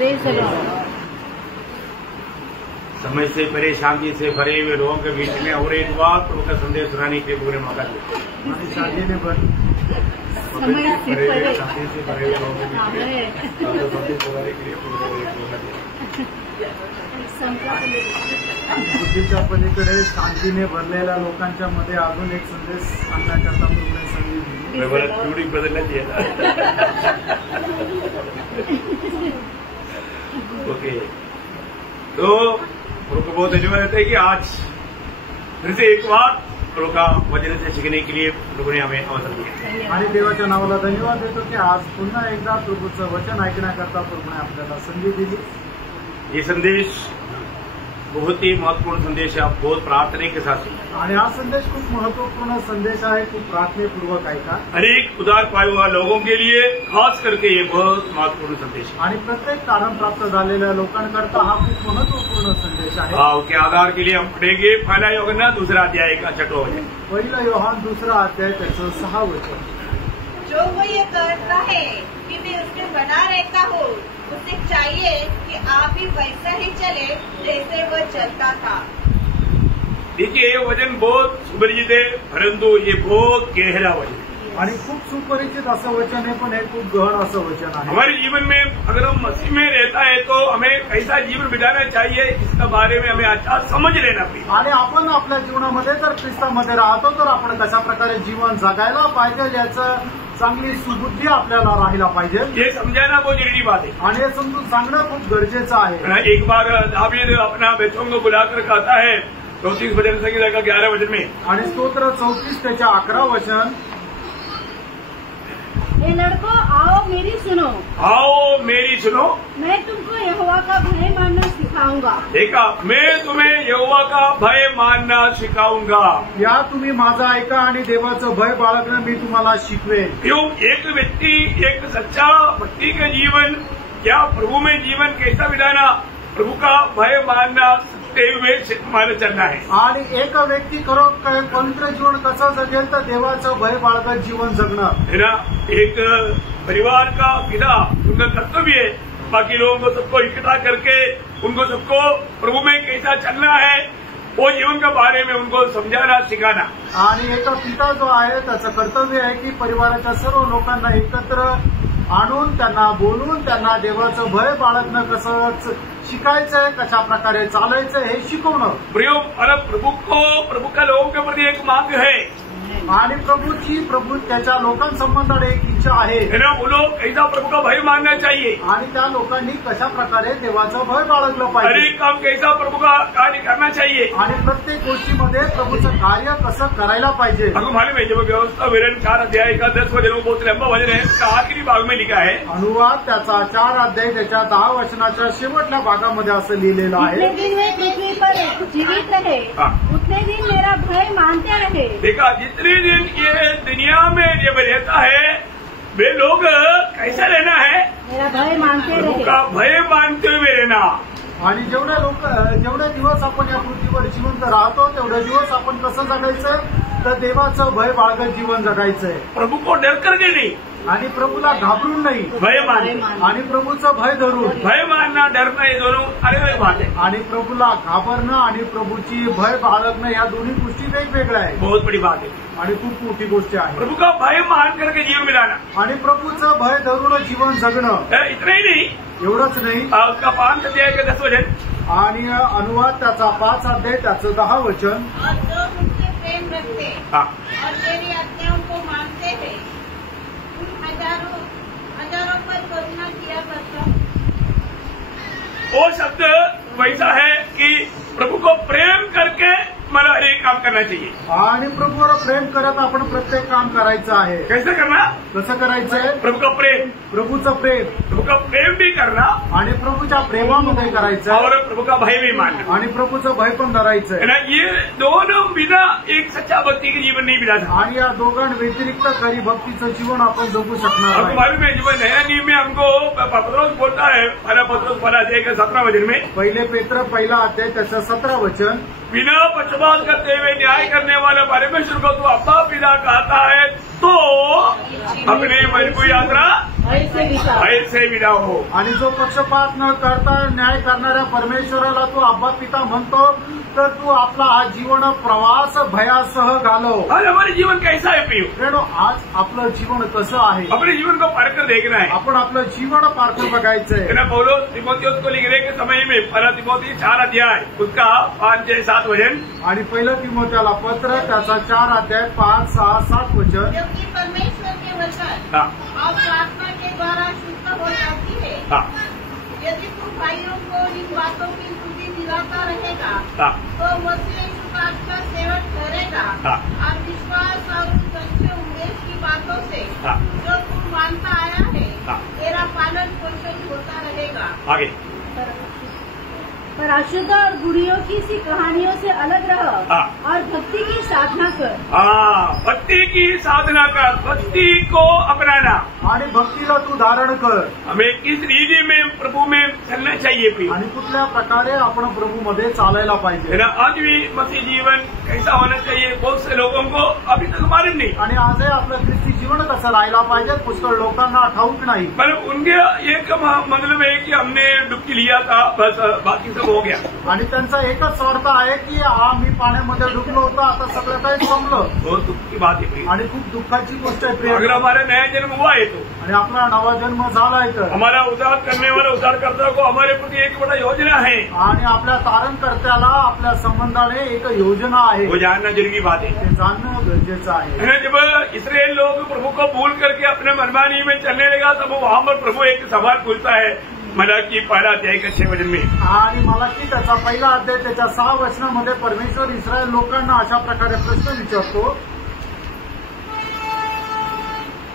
Praise the Lord. समय से परेशानी से भरे हुए लोगों के बीच में और एक बार प्रभु का संदेश सुनाने के पूरे मौका देते हैं। शादी में समय से परे शादी से भरे हुए लोगों के बीच में संदेश सुनाने के लिए पूरे मौका देते बुद्धीच्या पलीकडे शांतीने भरलेल्या लोकांच्या मध्ये अजून एक संदेश आणण्याकरता पूर्ण संधी दिली। ट्यूनिंग बदलना चाहिए था। ओके, तो प्रभु को बहुत धन्यवाद देते हैं कि आज फिर से एक बार प्रभु का वचन से सीखने के लिए प्रभु ने हमें अवसर दिया आणि देवाच्या नावाला धन्यवाद देतो की आज पुन्हा एकदा प्रभूचं वचन ऐकण्याकरता प्रभूने आपल्याला संधी दिली। ये संदेश बहुत ही महत्वपूर्ण संदेश है। आप बहुत प्रार्थना के साथ सुनिए। आणि हा संदेश खूप महत्वपूर्ण संदेश आहे, खूप प्रार्थनेपूर्वक ऐका। अनेक उद्धार पाए हुए लोगों के लिए खास करके ये बहुत महत्वपूर्ण संदेश है। आणि प्रत्येक तारण प्राप्त झालेल्या लोकांकरता हा खूप महत्वपूर्ण संदेश आहे। उसके आधार के लिए हम पढ़ेंगे पहला यूहन्ना दूसरा अध्याय का 6वां वचन। पहिला योहान दूसरा अध्याय त्याचं 6 वचन। जो वो ये करता है कि मैं उसमें बना रहता हूँ, उसे चाहिए कि आप भी वैसा ही चले जैसे वह चलता था। देखिए, ये वचन बहुत सुपरिचित है, परंतु ये बहुत गहरा वचन है। आणि खूप सुपरिचित असं वचन आहे, पण हे खूप गहन असं वचन आहे। हमारे जीवन में अगर हम मसीह में रहता है तो हमें कैसा जीवन बिताना चाहिए इसका बारे में हमें अच्छा समझ लेना चाहिए। आणि आपण आपल्या जीवनामध्ये जर ख्रिस्तामध्ये राहतो तर आपण कशा प्रकारे जीवन जगायला पाहिजे याचं चांगली सुबुद्धी आपल्याला राहायला पाहिजे। ये समझाना बहुत जरूरी बात है आणि हे समजून सांगणं खूप गरजेचं आहे। एक बार दावीद अपना बेटों को बुलाकर कहता है 34 वचन संगीता का 11 वचन में, आणि स्तोत्र 34 त्याच्या 11 वचन, हे लड़कों आओ मेरी सुनो, आओ मेरी सुनो, मैं तुमको यहोवा का भय मानना सिखाऊंगा। देखा, मैं तुम्हें यहोवा का भय मानना सिखाऊंगा। या तुम्ही माझं ऐका आणि देवाचं भय बाळगणं मी तुम्हाला शिकवेन। क्यों? एक व्यक्ति एक सच्चा भक्ति का जीवन क्या प्रभु में जीवन कैसा बिताना, प्रभु का भय मानना ते हुए हमारे चलना है। आणि एक व्यक्ती खरोखर पवित्र जीवन कसं जगेल तर देवाचं भय बाळगत जीवन जगणं है ना। एक परिवार का पिता उनका कर्तव्य है बाकी लोगों को सबको इकट्ठा करके उनको सबको प्रभु में कैसा चलना है वो जीवन के बारे में उनको समझाना सिखाना। आणि एक पिता जो आहे त्याचं कर्तव्य आहे की परिवाराच्या सर्व लोकांना एकत्र आणून त्यांना बोलून त्यांना देवाचं भय बाळगणं कसं शिकायचंय, कशा प्रकारे चालायचं हे शिकवणं। प्रभु का लोगों के प्रति एक मांग है आणि प्रभू त्याच्या लोकांसंबंधाने एक इच्छा आहे ना। वो लोग कैसा प्रभु का भय मानना चाहिए आणि त्या लोकांनी कशा प्रकारे देवाचं भय बाळगलं हर पाहिजे। एक काम कैसा प्रभु का कार्य करना चाहिए आणि प्रत्येक गोष्टीमध्ये प्रभूचं कार्य कसं करायला पाहिजे। हमको मालूम है जब व्यवस्था विवरण 4 अध्याय का 10 वचन बहुत लंबा वचन है, इसका आखिरी भाग में लिखा है। अनुवाद त्याचा 4 अध्याय त्याच्या 10 वचनाच्या शेवटल्या भागामध्ये असं लिहिलेलं आहे, जितने दिन वे पृथ्वी पर जीवित रहे उतने दिन मेरा भय मानते रहे। देखा, जितने दिन ये दुनिया में जब रहता है वे लोग कैसा रहना है, मेरा भय मानते प्रभु रहे। का भय मानते हुए रहना। आणि जेवढे दिवस आपण या पृथ्वीवर जिवंत राहतो तेवढे दिवस आपण कसं जगायचं तर देवाचं भय बाळगत जीवन जगायचंय। प्रभु को डर करके नहीं, आणि प्रभूला घाबरून नाही, भय मानना। आणि प्रभूचं भय धरून। भय मानना डरना ये दोनों अलग अलग बात है। आणि प्रभूला घाबरणं आणि प्रभूची भय बाळगणं या दोन्ही गोष्टी वेगवेगळ्या आहेत। बहुत बड़ी बात है आणि खूप मोठी गोष्ट आहे। प्रभु का भय मान करके जीवन बिताना आणि प्रभूचं भय धरून जीवन जगणं। इतना ही नहीं, एवढंच नाही, उसका 5 अध्याय का 10 वचन आणि अनुवाद त्याचा 5 अध्याय त्याचं 10 वचन, और जो मुझसे प्रेम रखते और मेरी आज्ञाओं को मानते हैं उन हजारों पर करुणा किया करता। वो शब्द वैसा है कि प्रभु को प्रेम करके मला हर एक काम करना चाहिए। आणि प्रभूवर प्रेम करत आपण प्रत्येक काम करायचं आहे। कैसे करना? कसं करायचंय? प्रभु का प्रेम, प्रभूचं प्रेम, प्रभु का प्रेम भी करना आणि प्रभूच्या प्रेमामध्ये करायचं और प्रभु का भय भी मानना। आणि प्रभूचं भय पण धरायचंय। है ना, ये दोनों बिना एक सच्चा भक्ति के जीवन नहीं बिता सकता। आणि या दोघांव्यतिरिक्त खरी भक्तीचं जीवन आपण जगू शकणार हमको नाही। मालूम है जब नया नियम में हमको पत्रोस बोलता है, पहला पत्रोस 1 अध्याय का 17 वचन में, पहिले पेत्र 1 अध्याय त्याचं 17 वचन, बिना पक्षपात करते हुए न्याय करने वाला परमेश्वर को तू अपना पिता कहता है तो अपने मन को यात्रा भय से विदा हो. भय से विदा हो. आणि जो पक्षपात न करता न्याय करणाऱ्या परमेश्वराला तू अब्बा पिता म्हणतो, तर तू आपला हा जीवन प्रवास भयासह घालव. आज हमारे जीवन कैसा है प्रियो? प्रेरणो, आज आपलं जीवन कसं आहे अपने जीवन को पढ़ कर देखना है. आपण आपलं जीवन पारखून बघायचंय. पौलुस तिमोथियुस को लिखने के समय में 1 तिमोथी 4 अध्याय उसका 5, 6, 7 वचन. आणि 1 तिमोथेला पत्र त्याचा 4 अध्याय 5, 6, 7 वचन. क्योंकि परमेश्वर के वचन हाँ. और प्रार्थना के द्वारा शुद्ध हो जाती है. हाँ. यदि तू भाइयों को इन बातों की स्तुति दिलाता रहेगा हाँ. तो मसीह यीशु का अच्छा सेवक ठहरेगा. हाँ. और विश्वास और सच्चे उम्मीद की बातों से हाँ. जो तू मानता आया है हाँ. तेरा पालन पोषण होता रहेगा. आगे. पर अशुद्ध और बुरियों की सी कहानियों से अलग रह हाँ. और भक्ति की साधना कर. हाँ, भक्ति की साधना कर, भक्ति को अपनाना. आणि भक्तीला तू धारण कर. हमें किस रीति में प्रभु में चलना चाहिए प्रिय? आणि कुठल्या प्रकारे आपण प्रभूमध्ये चालायला है पाहिजे. ना. आज भी मसीह जीवन कैसा होना चाहिए बहुत से लोगों को अभी तक मालूम नहीं. आणि आजही आपलं ख्रिस्ती जीवन कसं राहायला पाहिजे पुष्कळ लोकांना ठाऊक नाही. पर उनके एक मतलब है कि हमने डुबकी लिया था, बस बाकी सब हो गया. आणि त्यांचा एकच स्वार्थ आहे की आम्ही पाण्यामध्ये डुबलो होतो, आता सगळं काही संपलं. बहुत दुख की बात है प्रिय. आणि खूप दुःखाची गोष्ट आहे प्रिय. अगर हमारा नया जन्म हुआ है तो आणि आपला नवा जन्म झालाय तर हमारा उद्धार करने वाला उद्धारकर्ता को हमारे प्रति एक बड़ा योजना है. आणि आपल्या तारणकर्त्याला आपल्या संबंधाने एक योजना आहे. वो जानना जरूरी बात है. ते जाणणं गरजेचं आहे. है ना. जब इसराइल लोग प्रभु को भूल करके अपने मनमानी में चलने लगा तब वहां पर प्रभु एक सवाल पूछता है मलाकी 1 अध्याय के 6 वचन में. आणि मलाकी त्याचा 1 अध्याय त्याच्या 6 वचनामध्ये परमेश्वर इस्रायल लोकांना अशा प्रकारे प्रश्न विचारतो.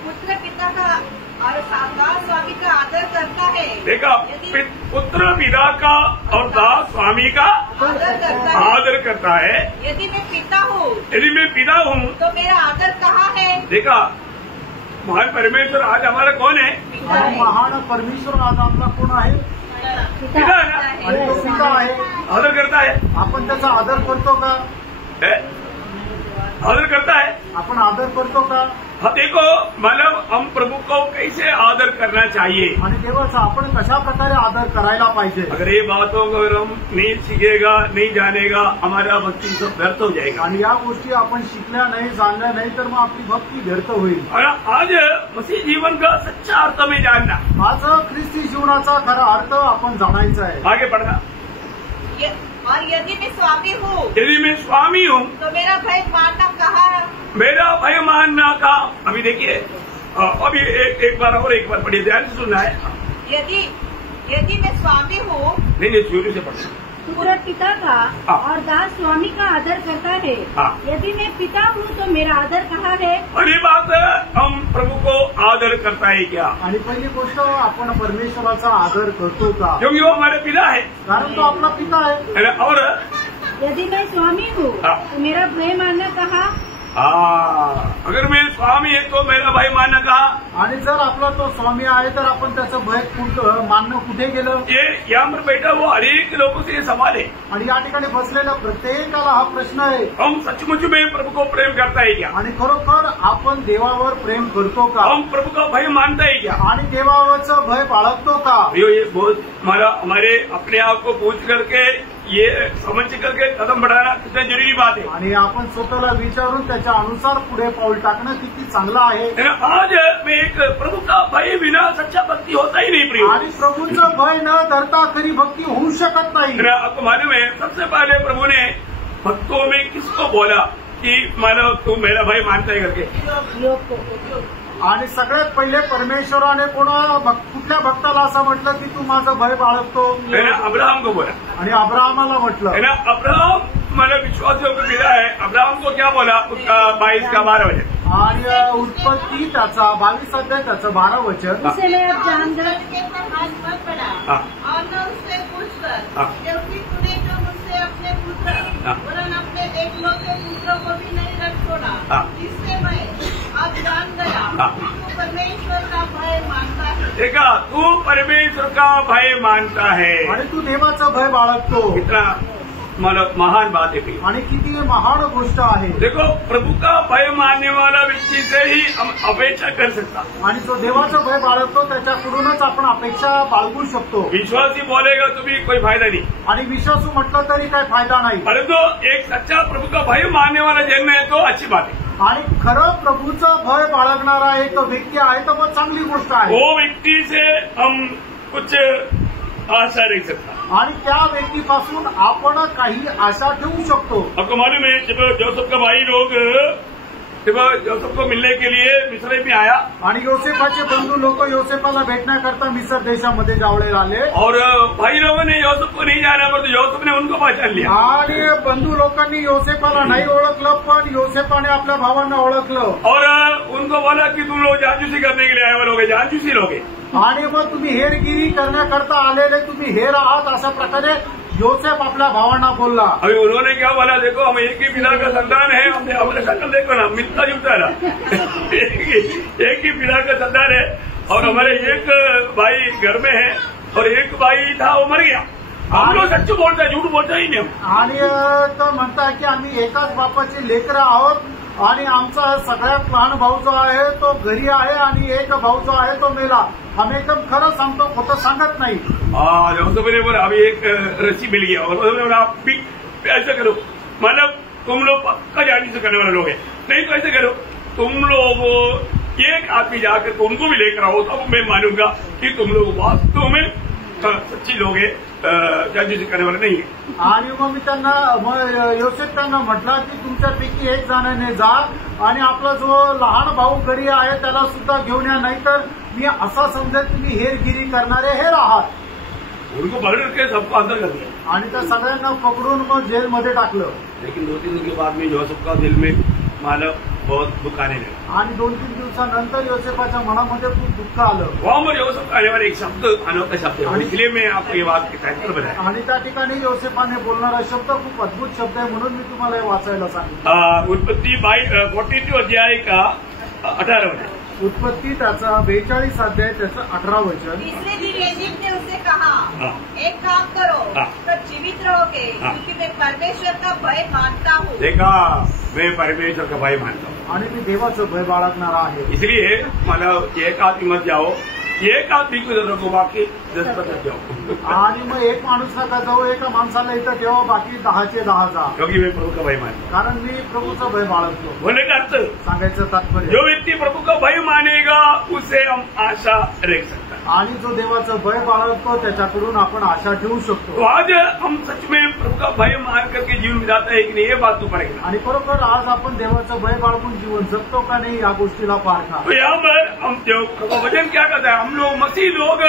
पुत्र पिता का और दास स्वामी का आदर करता है. देखा, पुत्र पिता का और दास स्वामी का आदर करता है. आदर करता है. यदि मैं पिता हूँ यदि मैं पिता हूँ तो मेरा आदर कहाँ है? देखा, महान परमेश्वर आज हमारा कौन है? आणि महान परमेश्वर आज आपला कोण आहे? पिता है ना. आणि तो पिता आहे. आदर करता है. आपण त्याचा आदर करतो का? है? आदर करता है. आपण आदर करतो का? हाँ, देखो मतलब हम प्रभु को कैसे आदर करना चाहिए. आणि देवाचा आपण कशा प्रकारे आदर करायला पाहिजे. अगर ये बातों को अगर हम नहीं सीखेगा, नहीं जानेगा, हमारा भक्ति सब व्यर्थ हो जाएगा. आणि या गोष्टी आपण शिकल्या नाही, जाणल्या नाही तर मग आपली भक्ती व्यर्थ होईल. और आज मसीह जीवन का सच्चा अर्थ में जानना. आज ख्रिस्ती जीवनाचा खरा अर्थ आपण जाणायचा आहे. आगे बढ़ना. और यदि मैं स्वामी हूँ यदि मैं स्वामी हूँ तो मेरा भय मानना कहाँ है? मेरा भय मानना का. अभी देखिए, अभी एक बार और एक बार पढ़िए, ध्यान से सुनना है. यदि मैं स्वामी हूँ. नहीं, शुरू से पढ़ना. पुत्र पिता का हाँ. और दास स्वामी का आदर करता है. हाँ. यदि मैं पिता हूँ तो मेरा आदर कहाँ है? और ये बात हम प्रभु को आदर करता है क्या? आणि पहिली गोष्ट, आपण परमेश्वराचा आदर करतो का? क्योंकि वो हमारे पिता है. कारण तो आपला पिता आहे. और यदि मैं स्वामी हूँ हाँ. तो मेरा भय मानना कहाँ? अगर मैं स्वामी है तो मेरा भाई मानना कहा. आणि जर आपला तो स्वामी आहे तर आपण त्याचं भय मानणं कुठे गेलं? ये यहाँ पर बैठा वो हर एक लोगों से ये सवाल है. आणि या ठिकाणी बसलेल्या प्रत्येकाला हा प्रश्न आहे. हम सचमुच में प्रभु को प्रेम करता है क्या? आणि खरोखर आपण देवावर प्रेम करतो का? हम प्रभु का भय मानता है क्या? आणि देवावरचं भय बाळगतो का? ये बहुत हमारे अपने आप को पूछ करके ये समझ करके कदम बढ़ाना कितना जरूरी बात है. आणि आपण स्वतःला विचारून त्याच्या अनुसार पुढे पाऊल टाकणं किती चांगलं आहे. आज में एक प्रभु का भय बिना सच्चा भक्ति होता ही नहीं प्रिय. आणि प्रभूचं भय न धरता खरी भक्ती होऊ शकत नाही. आपको मालूम है, सबसे पहले प्रभु ने भक्तों में किसको बोला कि मानो तू मेरा भय मानता है करके? आणि सगळ्यात पहिले परमेश्वराने कुठल्या भक्ताला असं म्हटलं की तू माझं भय बाळगतो? अब्राहम को बोला. आणि अब्राहमाला म्हटलं. अब्राहम मतलब विश्वासियों को मिला है. अब्राहम को क्या बोला? उसका 22 का 12 वचन. आणि उत्पत्ती त्याचा 22 अध्याय त्याचं 12 वचन. उसे मैं अब जानकर के पर हाथ मत बढ़ा. हाँ. और न उससे पूछकर. हाँ. क्योंकि तूने जो मुझसे अपने पुत्र हाँ. वरन अपने एकलौते पुत्र को भी नहीं रख छोड़ा. हाँ. जिससे मैं अब जान गया हाँ. तू परमेश्वर का भय मानता है. देखा, तू परमेश्वर का भय मानता है. आणि तू देवाचं भय बाळगतो. कितना महान बात है भाई। आणि किती महान गोष्ट आहे। देखो, प्रभु का भय मानने वाला व्यक्ति से ही हम अपेक्षा कर सकता, आणि जो देवाचं भय बाळगतो त्याच्याकडूनच आपण अपेक्षा बाळगू शकतो। विश्वासी बोलेगा तो भी कोई फायदा नहीं, आणि विश्वासू म्हटलं तरी काही फायदा नाही, परंतु एक सच्चा प्रभु का भय मानने वाला जन्म है तो अच्छी बात है। आणि खरं प्रभूचं भय बाळगणारा एक व्यक्ती आहे तर मग चांगली गोष्ट आहे। वो व्यक्ति से हम कुछ आशा नहीं सकता, आणि त्या व्यक्तीपासून आपण काही आशा ठेवू शकतो। आपको मालूम है जब जोसेफ का भाई लोग जब जोसेफ को मिलने के लिए मिस्र में आया आणि योसेफाचे बंधू लोक योसेफाला भेटण्याकरता मिस्र देशामध्ये जावळे आले, और भाई लोगों ने योसेफ को नहीं जाना, पर योसेफ ने उनको पहचान लिया। आणि बंधू लोकांनी योसेफाला नाही ओळखलं पण योसेफाने आपल्या भावांना ओळखलं, और उनको बोला कि तुम लोग जासूसी करने के लिए आए हुए लोग, जासूसी लोग हैं। आणि मग तुम्ही हेरगिरी करण्याकरता आलेले तुम्ही हेर आहात अशा प्रकारे योसेफ आपल्या भावांना बोलला। अभी उन्होंने क्या बोला, देखो हम एक ही पिता का संतान है, हमने अपने शक्ल देखो ना, मिलता जुलता ना एक ही पिता का संतान है, और हमारे एक भाई घर में है और एक भाई था वो मर गया। हम लोग सच्च बोलता है, झूठ बोलता ही नहीं हम। आणि तर म्हणताय की आम्ही एकाच बापाचे लेकरं आहोत आणि आमचा सगळ्यात लहान भाऊ जो आहे तो घरी आहे आणि एक भाऊ जो आहे तो मेला। आम्ही एकदम खरं सांगतो, खोटं सांगत नाही। जोसेफ ने बोला अभी एक रस्सी मिल गया, और बोला ऐसा करो, मतलब तुम लोग पक्का जानी से करने वाले लोग हैं, नहीं तो ऐसे करो तुम लोग एक आदमी जाकर उनको भी लेकर आओ, तब मैं मानूंगा कि तुम लोग वास्तव में सच्ची लोग हैं, जानी से करने वाले नहीं है। आणि मग मी त्यांना योसेफ त्यांना म्हटला की तुमच्यापैकी एक जणाने जा आणि आपला जो लहान भाऊ घरी आहे त्याला सुद्धा घेऊन या, नाहीतर मी असा समजेल तुम्ही हेरगिरी करणारे हेर आहात। उनको पकड़ के सबको अंदर कर दिया आणि त्या सगळ्यांना पकडून मग जेलमध्ये टाकलं। लेकिन 2-3 दिन के बाद में जोसेफ का दिल में मानो बहुत दुख आने लगा, आणि 2-3 दिवसानंतर योसेफाच्या मनामध्ये खूप दुःख आलं। वहां पर योसेफ का आने वाला एक शब्द अनोखा शब्द है, और इसलिए मैं आपको ये बात टाइटल बनाया। आणि त्या ठिकाणी योसेफाने बोलणारा शब्द खूप अद्भुत शब्द आहे, म्हणून मी तुम्हाला हे वाचायला सांगितलं। उत्पत्ति 42 अध्याय का 18 वचन। उत्पत्ति त्याचा 42 अध्याय त्याचं 18 वचन। तीसरे दिन इजिप्ट ने उसे कहा, हाँ। एक काम करो, हाँ। तब जीवित रहोगे, हाँ। क्योंकि मैं परमेश्वर का भय मानता हूँ। देखा, मैं परमेश्वर का भय मानता हूँ, आणि मी देवाचं भय बाळगणारा आहे। इसलिए मतलब एक आदमी मत जाओ, एक आदमी को जरूर रखो, बाकी 10 पर जाओ। आणि मग एक माणूस नका जाऊ, एका माणसाला इथं ठेवा, बाकी 10चे 10 जा, क्योंकि मैं प्रभु का भय मानता हूँ। कारण मी प्रभूचं भय बाळगतो। बोलने का अर्थ, सांगायचं तात्पर्य, जो व्यक्ति प्रभु का भय मानेगा उसे हम आशा रख सकते हैं, आणि जो देवाचं भय बाळगतो त्याच्याकडून आपण आशा ठेवू तो शकतो। आज हम सच में प्रभु का भय मान करके जीवन बिताते हैं कि नहीं, ये बात तो पड़ेगा। आणि बरोबर आज आपण देवाचं भय बाळगून जीवन जगतो का नाही या गोष्टीला पारखा। तो यहाँ पर हम जो प्रभु वचन क्या कहता है, हम लोग मसीह लोग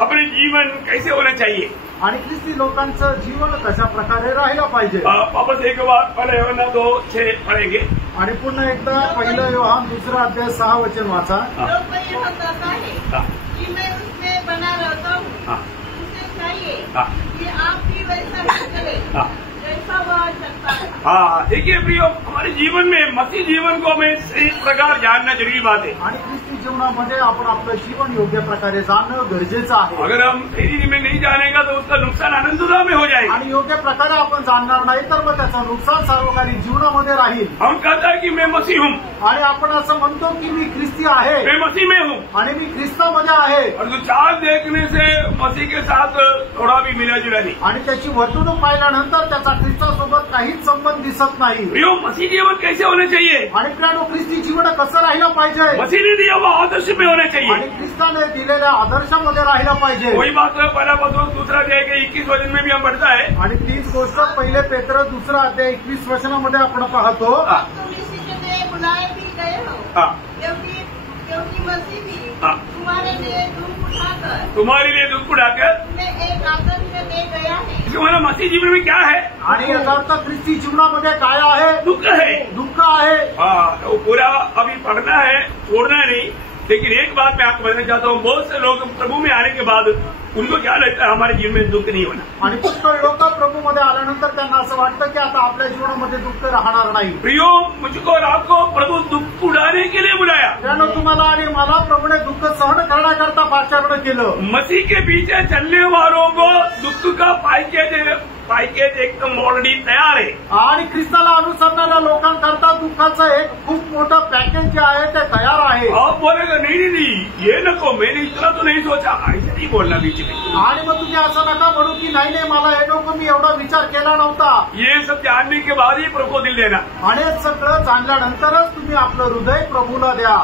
अपने जीवन कैसे होना चाहिए, आणि ख्रिस्ती लोकांचं जीवन कशा प्रकारे राहिलं पाहिजे। वापस एक बार पहले योहन्ना 2:6 पढ़ेंगे। आणि पुन्हा एकदा 1 योहान 2 अध्याय 6 वचन वाचा। जो कोई यह कहता है हाँ, कि मैं उसमें बना रहता हूँ, हाँ, उसे चाहिए हाँ, कि आप भी वैसा ही चले हाँ, जैसा वह चलता है। हाँ। देखिए प्रियो, हमारे जीवन में मसीह जीवन को हमें सही प्रकार जानना जरूरी बात है। आणि ख्रिस्ती जीवनामध्ये आपण आपलं जीवन योग्य प्रकारे जाणणं गरजेचं आहे। अगर हम सही में नहीं जानेगा तो उसका नुकसान आनंदुदा में हो जाएगा। आणि योग्य प्रकारे आपण जाणणार नाही तर मग त्याचं नुकसान सार्वकालिक जीवनामध्ये राहील। हम कहता है कि मैं मसीह हूँ, आणि आपण असं म्हणतो की मी ख्रिस्ती आहे मैं मसीह में हूँ, आणि मी ख्रिस्तामध्ये आहे, और जो चाल देखने से मसीह के साथ थोड़ा भी मिला जुला नहीं। आणि त्याची वर्तणूक पाहिल्यानंतर त्याचा ख्रिस्तासोबत काहीच संबंध दिसत नाही। प्रियो, मसीह जीवन कैसे होना चाहिए, आणि प्रियानो, ख्रिस्ती जीवन कसं राहिलं पाहिजे, मसीह ने दिया हुआ आदर्श में होना चाहिए। आणि ख्रिस्ताने दिलेल्या आदर्शामध्ये राहिलं पाहिजे। वही बात पहला पत्रोस 2 अध्याय के 21 वचन में भी हम पढ़ता है। आणि तीच गोष्ट 1 पेत्र 2 अध्याय 21 वचनामध्ये आपण पाहतो। तुम इसी के लिए बुलाए भी गए हो, हाँ, क्योंकि मसीह भी हाँ, तुम्हारे लिए दुख उठाकर तुम्हारे लिए दुख उठाकर तुम्हें एक आदर्श दे गया है। इसका मतलब मसीह जीवन में क्या है, आणि याचा अर्थ ख्रिस्ती जीवनामध्ये काय आहे, दुख है। दुःख आहे। हाँ, तो पूरा अभी पढ़ना है, छोड़ना नहीं। लेकिन एक बात मैं आपको बताना चाहता हूँ, बहुत से लोग प्रभु में आने के बाद उनको क्या लगता है हमारे जीवन में दुख नहीं होना। आणि पुष्कळ लोक प्रभूमध्ये आल्यानंतर त्यांना असं वाटतं की आता आपल्या जीवनामध्ये दुःख राहणार नाही। प्रियो, मुझको और आपको प्रभु दुख उड़ाने के लिए बुलाया। त्यानं तुम्हाला आणि मला प्रभूने दुःख सहन करण्याकरता पाचारण केलं। मसीह के पीछे चलने वालों को दुख का पैकेज एकदम ऑलरेडी तैयार है। आणि ख्रिस्ताला अनुसरणाऱ्या लोकांकरता दुःखाचं एक खूप मोठं पॅकेज जे आहे ते तयार आहे। आप बोलेगा नहीं, ये नको, मैंने इतना तो नहीं सोचा, ऐसे नहीं बोलना बीच में। आणि मग तुम्ही असं नका म्हणू की नाही मला हे नको, मी एवढा विचार केला नव्हता। ये सब जानने के बाद ही प्रभु को दिल देना। आणि सगळं जाणल्यानंतरच तुम्ही आपलं हृदय प्रभूला द्या।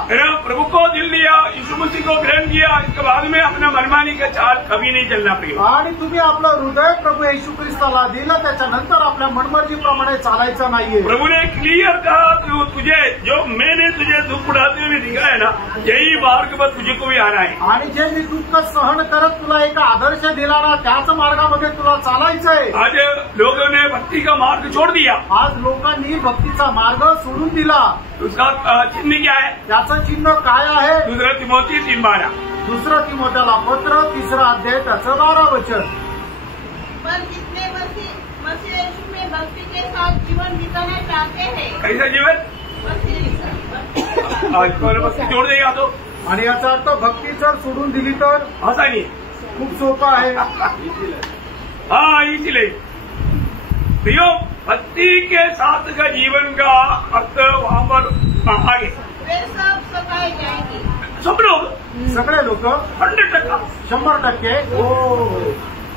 प्रभु को दिल दिया, यीशु मसीह को ग्रहण किया, इसके बाद में अपना मनमानी का चाल कभी नहीं चलना प्रिय। आणि तुम्ही आपलं हृदय प्रभू येशू ख्रिस्ताला दिलं, त्याच्यानंतर आपल्या मनमर्जीप्रमाणे चालायचं नाहीये। प्रभु ने क्लियर कहा कि तुझे जो मैंने तुझे दुख उठाते हुए दिखाया ना, यही मार्ग पर तुझे को भी आना है। आणि जे मी दुःख सहन करत तुला एक आदर्श दिला ना, त्याच मार्गामध्ये तुला चालायचंय। आज लोगों ने भक्ति का मार्ग छोड़ दिया। आज लोकांनी भक्तीचा मार्ग सोडून दिला। उसका चिन्ह क्या है? त्याचं चिन्ह काय आहे? 2 तिमोथी 3:12। 2 तिमोथेला पत्र 3 अध्याय त्याचं 12 वचन। पर कितने मसीह यीशु में भक्ति के साथ जीवन बिताना चाहते हैं। कैसा जीवन? भक्ति जोड़ देगा तो। आणि याचा अर्थ भक्ती जर सोडून दिली तर आसान नहीं, खूप सोपं आहे। हाँ, इसीलिए प्रियो, भक्ति के साथ का जीवन का अर्थ वहाँ पर आगे वे सब सताए जाएंगे। सब लोग, सगळे लोक 100%, 100%।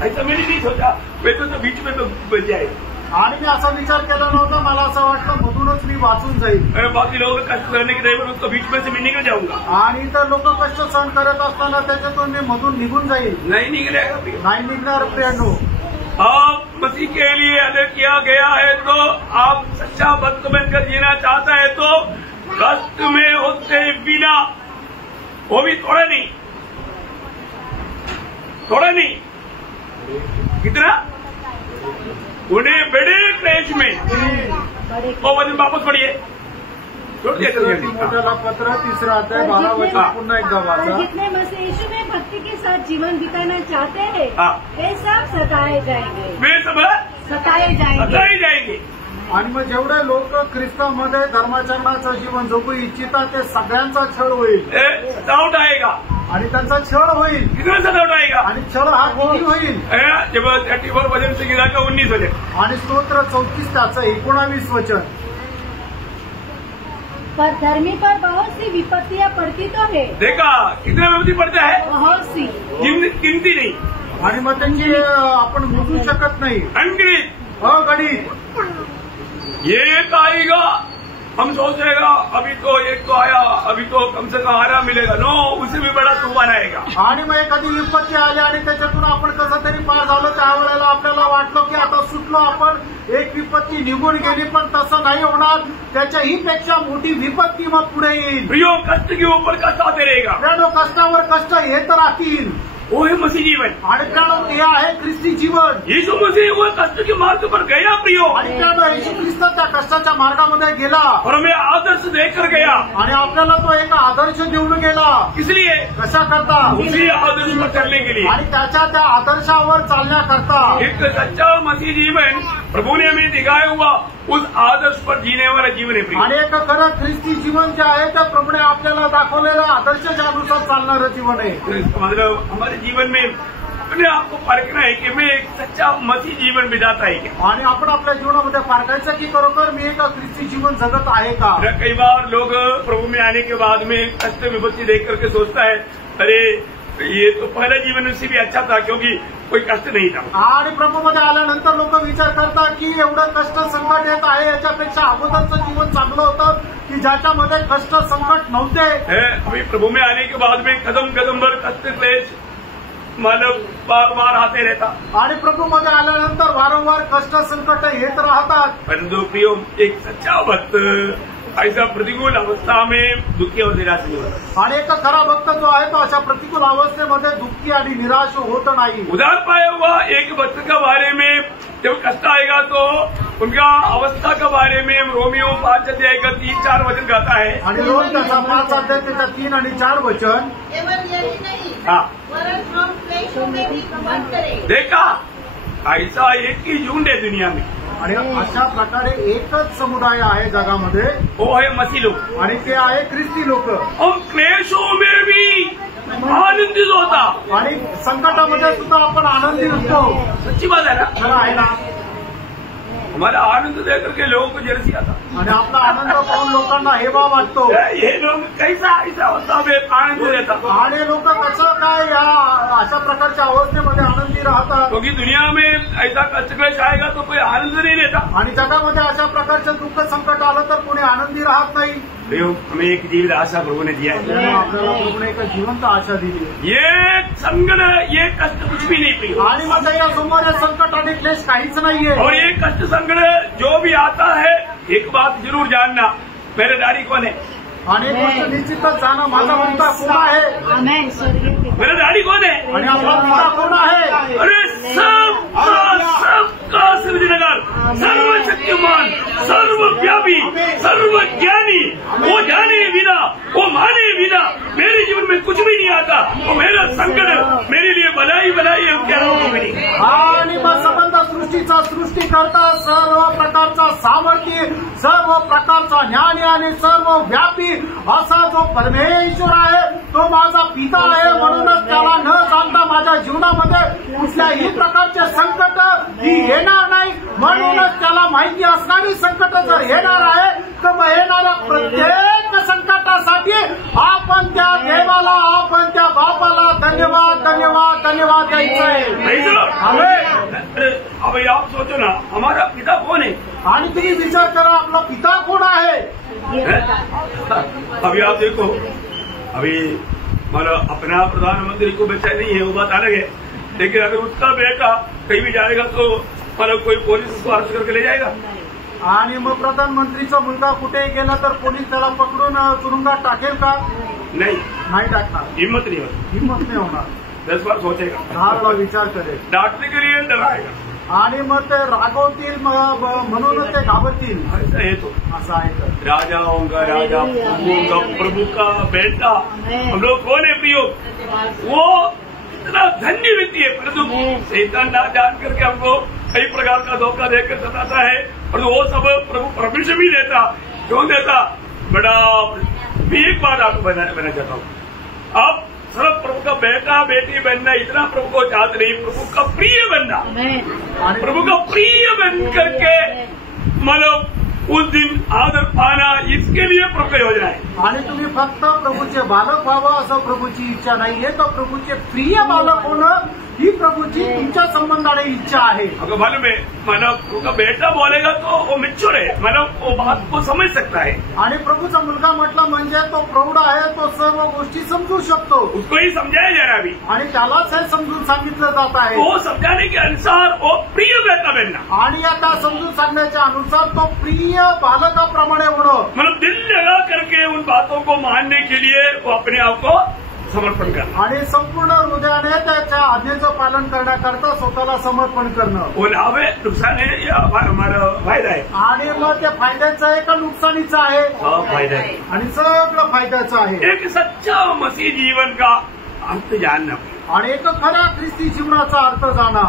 ऐसा मैंने नहीं सोचा, वैसे तो बीच में तो बच जाएगा। आणि मी असा विचार केला नव्हता, मला असं वाटलं मधूनच मी वाचून जाईल। बाकी लोग कष्ट करने के ड्राइवर उसको बीच में से मैं निकल जाऊंगा। आणि तर लोक कष्ट सहन करत असताना त्याच्यातून मी मधून निघून जाईल। नहीं निकलेगा प्रिय। नाही निघणार प्रियांनो। आप मसीह के लिए अलग किया गया है, तो आप सच्चा भक्त बनकर जीना चाहता है तो कष्ट में होते बिना, वो भी थोड़ा नहीं, कितना उन्हें बड़े क्लेश में, वो वचन वापस पढ़िए, छोड़ दिया। 2 तिमोथेला पत्र 3 अध्याय 12 वचन पुन्हा एकदा वाचा। जितने मसीह यीशु में भक्ति के साथ जीवन बिताना चाहते हैं, हाँ। वे सब सताए जाएंगे। वे सब सताए जाएंगे। सताए जाएंगे। आणि मग जेवढे लोक ख्रिस्तामध्ये धर्माचरणाचं जीवन जगू इच्छितात ते सगळ्यांचा छळ होईल। सतावट आएगा। आणि त्यांचा छळ होईल। कितना सतावट आएगा? आणि छळ हा किती होईल? जब 34 वचन से गिरा का 19 वचन। आणि स्तोत्र 34 त्याचं 19 वचन। पर धर्मी पर बहुत सी विपत्तियां पड़ती तो है। देखा कितने विपत्ति पड़ता है? बहुत सी, गिनती नहीं। आणि मग त्यांची आपण मोजू शकत नाही। अनगिनत, अगणित। ये एक आएगा, हम सोचेगा अभी तो एक तो आया, अभी तो कम से कम आराम मिलेगा। नो, उससे भी बड़ा तूफान आएगा। आणि मग एखादी विपत्ती आली आणि त्याच्यातून आपण कसं तरी पार झालो, त्यावेळेला आपल्याला वाटलं की आता सुटलो आपण, एक विपत्ती निघून गेली, पण तसं नाही होणार। त्याच्याही पेक्षा मोठी विपत्ती मग पुढे येईल। प्रियो, कष्ट के ऊपर कष्ट आते रहेगा। त्यानो कष्टावर कष्ट येत राहतील। वो है मसीह जीवन। आणि त्यानो ते आहे ख्रिस्ती जीवन। यीशु मसीह वो कष्ट के मार्ग पर गया प्रियो, आणि त्यानो येशू ख्रिस्त त्या कष्टाच्या मार्गामध्ये गेला और हमें आदर्श देकर गया। आणि आपल्याला तो एक आदर्श देऊन गेला। इसलिए कशा करता? उसी आदर्श पर चलने के लिए, आणि त्याच्या त्या आदर्शावर चालण्याकरता। एक सच्चा मसीह जीवन प्रभु ने हमें दिखाया हुआ उस आदर्श पर जीने वाला जीवन है प्रिय। आणि एक खरं ख्रिस्ती जीवन जे आहे त्या प्रभूने आपल्याला दाखवलेलं आदर्शाच्या अनुसार चालणारं जीवन आहे। मतलब हमारे जीवन में अपने आप को परखना है कि मैं एक सच्चा मसीह जीवन बिताता है क्या। आणि आपण आपल्या जीवनामध्ये पारखायचं की खरोखर मी एक ख्रिस्ती जीवन जगत आहे का। कई बार लोग प्रभु में आने के बाद में कष्ट विपत्ति देख करके सोचता है, अरे ये तो पहला जीवन उससे भी अच्छा था क्योंकि कोई कष्ट नहीं था। आणि प्रभूमध्ये आल्यानंतर लोक विचार करतात की एवढं कष्ट संकट येत आहे, याच्यापेक्षा अगोदरचं जीवन चांगलं होतं की ज्याच्यामध्ये कष्ट संकट नव्हते। अभी प्रभु में आने के बाद में कदम कदम पर कष्ट क्लेश मानव बार बार आते रहता। आणि प्रभूमध्ये आल्यानंतर वारंवार कष्ट संकट येत राहतात। परंतु प्रियो, एक सच्चा भक्त ऐसा प्रतिकूल अवस्था में दुखी और निराश नहीं होता। आणि एक खरा भक्त जो आहे तो अशा प्रतिकूल अवस्थेमध्ये दुःखी आणि निराश होत नाही। उधार पाया हुआ एक भक्त के बारे में जब कष्ट आएगा तो उनका अवस्था के बारे में रोमियो 5 अध्याय का 3-4 वचन कहता है। आणि रोज त्याचा 5 अध्याय त्याच्या 3 आणि 4 वचन। केवल यही नहीं, हाँ वरन हम क्लेशों में भी घमंड करें। देखा ऐसा एक ही झुंड है दुनिया में, आणि अशा प्रकारे एकच समुदाय आहे जगामध्ये, वो है मसीह लोग। आणि ते आहे ख्रिस्ती लोक। हम क्लेशों में भी आनंदित होता, आणि संकटामध्ये सुद्धा आपण आनंदी असतो। सच्ची बात है ना, खरं आहे ना? हमारा आनंद देख करके लोगों को जलसी आता, आणि आपला आनंद पाहून लोकांना हेवा वाटतो। ये लोग कैसा ऐसा होता है आनंद देता, आणि लोक कसं काय या अशा प्रकारच्या अवस्थेमध्ये आनंदी राहतात? क्योंकि दुनिया में ऐसा कष्ट क्लेश आएगा तो कोई आनंद नहीं लेता। आणि जगामध्ये अशा प्रकारचं दुःख संकट आलं तर कोणी आनंदी राहत नाही। हमें एक जीवित आशा प्रभु ने दिया है, आपल्याला प्रभूने एक जिवंत आशा दिली आहे। ये संकट ये कष्ट कुछ भी नहीं प्रिय, आणि माझ्या या समोर हे संकट आणि क्लेश काहीच नाहीये। और ये कष्ट संकट जो भी आता है एक बात जरूर जानना, मेरे डैडी कौन है, आणि एक गोष्ट निश्चितच जाणं, माझा मुलगा कोण आहे? आमेन। स्वर्गीय पिता। मेरा डैडी कौन है, आणि आपला मुलगा कोण आहे? अरे सबका सृजनहार, सर्वशक्तिमान, सर्वव्यापी, सर्वज्ञानी, वो जाने बिना, वो माने बिना मेरे जीवन में कुछ भी नहीं आता। वो मेरा संकट मेरे लिए भलाई भलाई है, क्या नहीं। आणि मग संबंध सृष्टीचा सृष्टीकर्ता, सर्व प्रकारचा सामर्थ्य, सर्व प्रकारचा ज्ञानी आणि सर्व व्यापी असा जो परमेश्वर आहे तो माझा पिता आहे। म्हणूनच त्याला न जाणता माझ्या जीवनामध्ये कुठल्याही प्रकारचे संकट ही येणार नाही। म्हणूनच त्याला माहिती असणारी संकट जर येणार आहे तर मग येणाऱ्या प्रत्येक संकटासाठी आपण त्या देवाला, आपण त्या बापाला धन्यवाद धन्यवाद धन्यवाद द्यायचं आहे। अब आप सोचो ना, हमारा पिता कौन है? आणि तुम्ही विचार करा आपला पिता कोण आहे? अभी आप देखो, अभी मतलब अपना प्रधानमंत्री को बेचा नहीं है, वो बात अलग है, लेकिन अगर उसका बेटा कहीं भी जाएगा तो मतलब कोई पुलिस उसको अरेस्ट करके ले जाएगा। आणि मग प्रधानमंत्रीचा मुलगा कुठेही गेला तर पोलीस त्याला पकडून तुरुंगात टाकेल का? नहीं टाकणार, हिम्मत नहीं होती, हिंमत नाही होणार। 10 बार सोचेगा, 10 वेळा विचार करेल, डांटने के लिए डराएगा, आणि मग ते रागवतील म्हणूनच ते घाबरतील। ऐसा है तो असं आहे तर राजाओं का राजा, प्रभुओं का प्रभु का बेटा हम लोग कौन है प्रियो? वो इतना धन्य व्यक्ति है, परंतु शैतान ना जान करके हमको कई प्रकार का धोखा देकर सताता है, और वो सब प्रभु परमिशन भी देता। क्यों देता? बड़ा भी एक बात आपको बताना चाहता हूँ, आप सिर्फ प्रभु का बेटा बेटी बनना इतना प्रभु को चाहते नहीं, प्रभु का प्रिय बनना, प्रभु का प्रिय बन करके मतलब उस दिन आदर पाना, इसके लिए प्रभु की योजना है। आणि तुम्ही फक्त प्रभूचे बालक व्हावं असं प्रभूची इच्छा नाहीये, तर प्रभूचे प्रिय बालक होणं ही प्रभूची तुमच्या संबंधाने इच्छा आहे। अगर मालूम है, मतलब प्रभु का बेटा बोलेगा तो वो मिच्योर है, मतलब वो बात को समझ सकता है। आणि प्रभूचा मुलगा म्हटलं म्हणजे तो प्रौढ आहे, तो सर्व गोष्टी समजू शकतो। उसको ही समझाया जा रहा है अभी, आणि त्यालाच हे समजून सांगितलं जात आहे। वो समझाने के अनुसार वो प्रिय बेटा बनना, आणि आता समजून सांगण्याच्या अनुसार तो प्रिय बालकाप्रमाणे होणं, मतलब दिल लगा करके उन बातों को मानने के लिए वो अपने आप को समर्पण करना, आणि संपूर्ण हृदयाने त्याच्या आज्ञेचं पालन करण्याकरता स्वतःला समर्पण करणं। वो लाभ है, नुकसान है या हमारा फायदा है? आणि मग ते फायद्याचं आहे का नुकसानीचं आहे? फायदा है, आणि सगळं फायद्याचं आहे। एक सच्चा मसीह जीवन का अर्थ जानना, आणि एक खऱ्या ख्रिस्ती जीवनाचा अर्थ जाणा।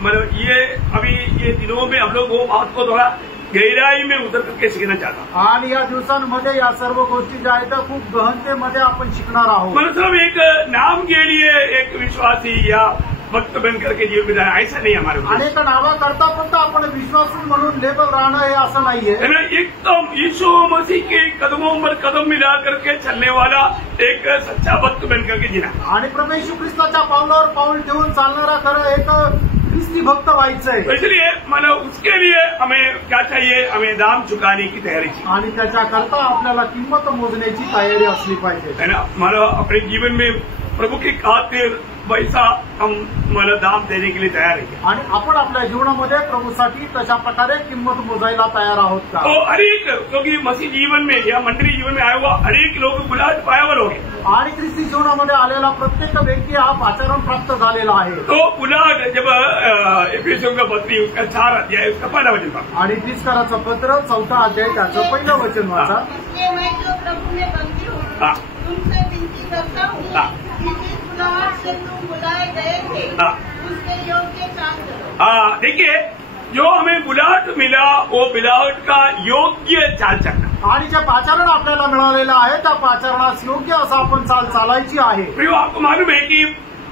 मतलब ये अभी ये दिनों में हम लोग वो बात को थोड़ा गहराई में उतर करके सीखना चाहता। आणि या दिवसांमध्ये या सर्व गोष्टी ज्या आहेत त्या खूप गहनतेमध्ये आपण शिकणार आहोत। मतलब एक नाम के लिए एक विश्वासी या भक्त बनकर के जीवन बिताना ऐसा नहीं हमारे। अनेक नावाकरता फक्त आपण विश्वासू म्हणून लेबल राहणं हे असं नाहीये। एकदम यीशु मसीह के कदमों पर कदम मिला करके चलने वाला एक सच्चा भक्त बनकर के जीना, आणि प्रभू येशू ख्रिस्ताच्या पावलावर पाऊल ठेवून चालणारा खरं एक ख्रिस्ती भक्त व्हायचंय। तो इसलिए मतलब उसके लिए हमें क्या चाहिए? हमें दाम चुकाने की तैयारी चाहिए, आणि त्याच्याकरता आपल्याला किंमत मोजण्याची तयारी असली पाहिजे, है ना। मतलब अपने जीवन में प्रभु की खातिर पैसा हम मला दाम देने के लिए तैयार है, आणि आपण आपल्या जीवनामध्ये प्रभूसाठी तशा प्रकारे किंमत मोजायला तयार आहोत का? तो हरेक क्योंकि मसीह जीवन में या मंडली जीवन में आया हुआ हरेक लोग बुलाट पायावर हो गए, आणि ख्रिस्ती जीवनामध्ये आलेला प्रत्येक व्यक्ती हा आचरण प्राप्त झालेला आहे। तो बुलाट जब एफिसियों का पत्री उसका 4 अध्याय उसका 1 वचन पढ़ा, आणि इफिसियों पत्र 4 अध्याय त्याचं 1 वचन वाचा। इसलिए मैं जो प्रभु में बंदी हूँ तुमसे विनती करता हूँ कि बुलाहट से तुम बुलाए गए थे, हाँ। उसके योग्य काम करो। देखिए, जो हमें बुलाहट मिला वो बुलाहट का योग्य चाल चलना। आणि जे पाचारण आपल्याला मिळालेलं आहे त्या पाचारणास योग्य असं आपण चाल चालायची आहे। प्रियो, आपको मालूम है कि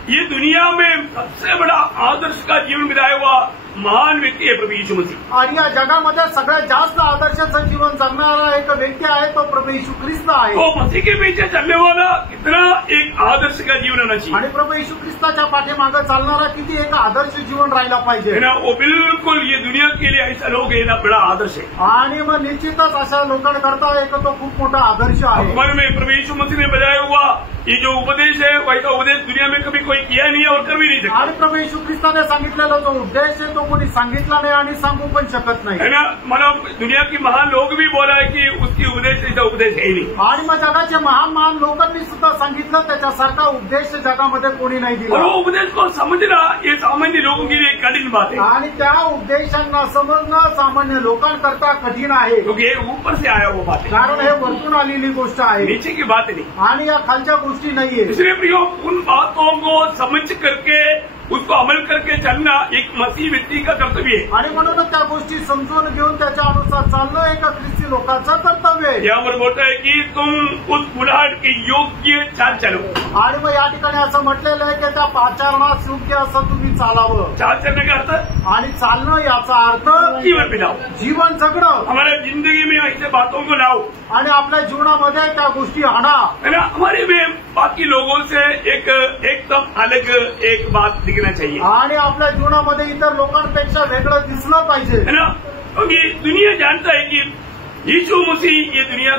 ये दुनिया में सबसे बड़ा आदर्श का जीवन बिताया हुआ महान व्यक्ति है प्रभु यीशु मसीह। आणि या जगामध्ये सगळ्यात जास्त आदर्शाचं जीवन जगणारा एक व्यक्ती आहे तो प्रभू येशू ख्रिस्त आहे। तो मसीह के पीछे चलने वाला कितना एक आदर्श का जीवन होना चाहिए, आणि प्रभू येशू ख्रिस्ताच्या पाठीमागे चालणारा किती एक आदर्श जीवन राहिला पाहिजे है ना। वो बिल्कुल ये दुनिया के लिए ऐसा लोग है ना, बड़ा आदर्श है। आणि मग निश्चितच अशा लोकांकरता एक तो खूप मोठा आदर्श आहे। हमारे में प्रभु यीशु मसीह ने बताया हुआ ये जो उपदेश है वैसा उपदेश दुनिया में कभी कोई किया नहीं है और कर भी नहीं सकता, आणि प्रभू येशू ख्रिस्ताने सांगितलेला जो उद्देश आहे तो कोणी सांगितला नाही आणि सांगू पण शकत नाही, है ना। मतलब दुनिया की महान लोग भी बोला है कि उसकी उपदेश ऐसा उपदेश है ही नहीं। आणि मग जगाचे महान महान लोकांनी सुद्धा सांगितलं त्याच्यासारखा उपदेश जगामध्ये कोणी नाही और दिला। वो उपदेश को समझना ये सामान्य लोगों के लिए एक कठिन बात है, आणि त्या उपदेशांना समजणं सामान्य लोकांकरता कठीण आहे, क्योंकि ये ऊपर से आया वो बात है, कारण हे वरतून आलेली गोष्ट आहे नीचे की बात नहीं। आणि या खालच्या गोष्टी नाहीये। इसलिए प्रियो, उन बातों को समझ करके उसको अमल करके चलना एक मसीह व्यक्ति का कर्तव्य है। आणि म्हणूनच त्या गोष्टी समजून घेऊन त्याच्या अनुसार चालणं एक ख्रिस्ती लोकांचं कर्तव्य आहे। यावर बोलता है कि तुम उस बुलाहट के योग्य चाल चलो। आणि मग या ठिकाणी असं म्हटलेलं आहे की त्या पाचारणास योग्य असं तुम्ही चालावं। चाल चलने का अर्थ आणि चालणं याचा अर्थ जीवन बिताओ, जीवन जगणं, हमारे जिंदगी में ऐसे बातों को लाओ, आणि आपल्या जीवनामध्ये त्या गोष्टी आणा, है ना। हमारे में बाकी लोगों से एक एकदम अलग एक बात दिखना चाहिए, आणि आपल्या जीवनामध्ये इतर लोकांपेक्षा वेगळं दिसलं पाहिजे, है ना। क्योंकि दुनिया जानता है कि यीशु मसीह ये दुनिया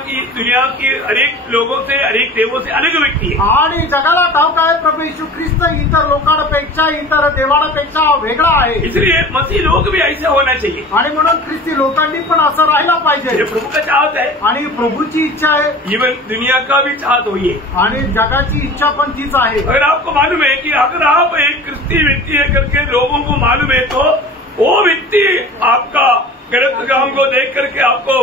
की हरेक लोगों से, हरेक देवों से अलग व्यक्ति है। आणि जगाला ठाऊक आहे प्रभू येशू ख्रिस्त इतर लोकांपेक्षा, इतर देवांपेक्षा वेगळा आहे। इसलिए मसीह लोग भी ऐसा होना चाहिए, आणि म्हणून ख्रिस्ती लोकांनी पण असं राहायला ये पाहिजे, प्रभु का चाहत है। आणि प्रभूची इच्छा आहे इवन दुनिया का भी चाहत हुई है। आणि जगाची इच्छा पण तीच आहे। अगर आपको मालूम है कि अगर आप एक क्रिस्ती व्यक्ति है करके लोगों को मालूम है तो वो व्यक्ति आपका गलत काम को देख करके आपको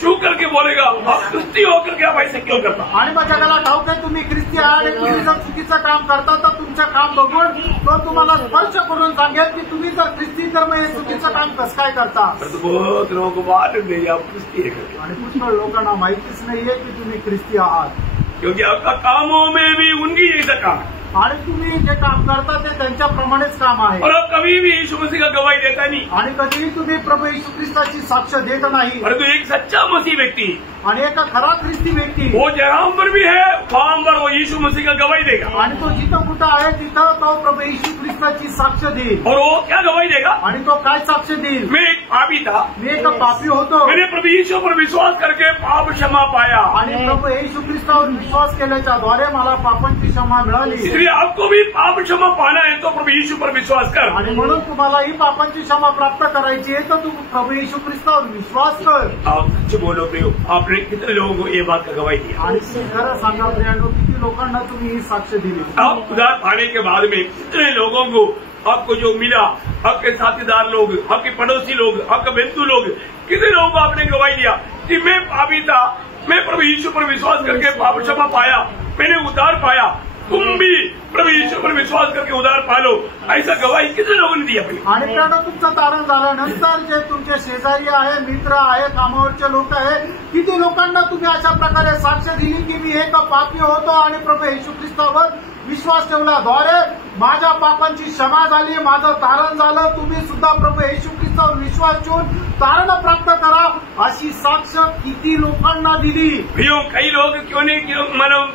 चू करके बोलेगा, आप क्रिस्ती होकर के आप ऐसे क्यों करता। आणि मग जगाला ठाऊक आहे तुम्ही ख्रिस्ती आहात आणि तुम्ही जर चुकीचं काम करता तर तुमचं काम बघून तो तुम्हाला स्पर्श करून सांगेल की तुम्ही जर ख्रिस्ती तर मग हे चुकीचं काम कसं काय करता। परंतु बहुत लोगों को मालूम नहीं आप क्रिस्ती है करके, आणि पुष्कळ लोकांना माहितीच नाहीये की तुम्ही ख्रिस्ती आहात, क्योंकि आपका कामों में भी उनकी जैसा काम है आणि तुम्ही जे काम करता ते त्यांच्याप्रमाणेच काम आहे। और आप कभी भी यीशु मसीह का गवाही देता नहीं, आणि कधीही तुम्ही प्रभू येशू ख्रिस्ताची साक्ष देत नाही। परंतु एक सच्चा मसीह व्यक्ति आणि एका खरा ख्रिस्ती व्यक्ती वो जहां पर भी है वहां पर वो यीशु मसीह का गवाही देगा, आणि तो जिथं कुठं आहे तिथं तो प्रभू येशू ख्रिस्ताची साक्ष देईल। और वो क्या गवाही देगा, आणि तो काय साक्ष देईल, मैं एक पापी था, मी एक पापी होतो मैंने प्रभु यीशु पर विश्वास करके पाप क्षमा पाया, आणि प्रभू येशू ख्रिस्तावर विश्वास केल्याच्या द्वारे मला पापांची क्षमा मिळाली। इसलिए आपको भी पाप क्षमा पाना है तो प्रभु यीशु पर विश्वास कर। आणि म्हणून तुम्हाला ही पापांची क्षमा प्राप्त करायची आहे तर तू प्रभू येशू ख्रिस्तावर विश्वास कर। आप सच बोलो प्रियो, आपने कितने लोगों को ये बात का गवाही दिया। आणि खरं सांगा प्रियांनो, किती लोकांना तुम्ही ही साक्ष दिली। आप उधार पाने के बाद में कितने लोगों को आपको जो मिला, आपके साथीदार लोग, आपके पड़ोसी लोग, आपके बंधु लोग, कितने लोगों को आपने गवाही दिया कि मैं पापी था, मैं प्रभु यीशु पर विश्वास करके पाप क्षमा पाया, मैंने उद्धार पाया, तुम भी प्रभु यीशु पर विश्वास करके उद्धार पालो, ऐसा गवाही कितने लोगों ने दिया। आणि त्यानं तुमचं तारण झाल्यानंतर जे तुमचे शेजारी आहे, मित्र आहे, कामावरचे लोक आहे, किती लोकांना तुम्ही अशा प्रकारे साक्ष दिली की मी एक पापी होतो आणि प्रभू येशू ख्रिस्तावर विश्वास ठेवल्याद्वारे माझ्या पापांची क्षमा झाली, माझं तारण झालं। तुम्ही सुद्धा प्रभू येशू ख्रिस्तावर विश्वास ठेवून तारण प्राप्त करा, अशी साक्ष किती लोकांना दिली। कई लोग क्यों नहीं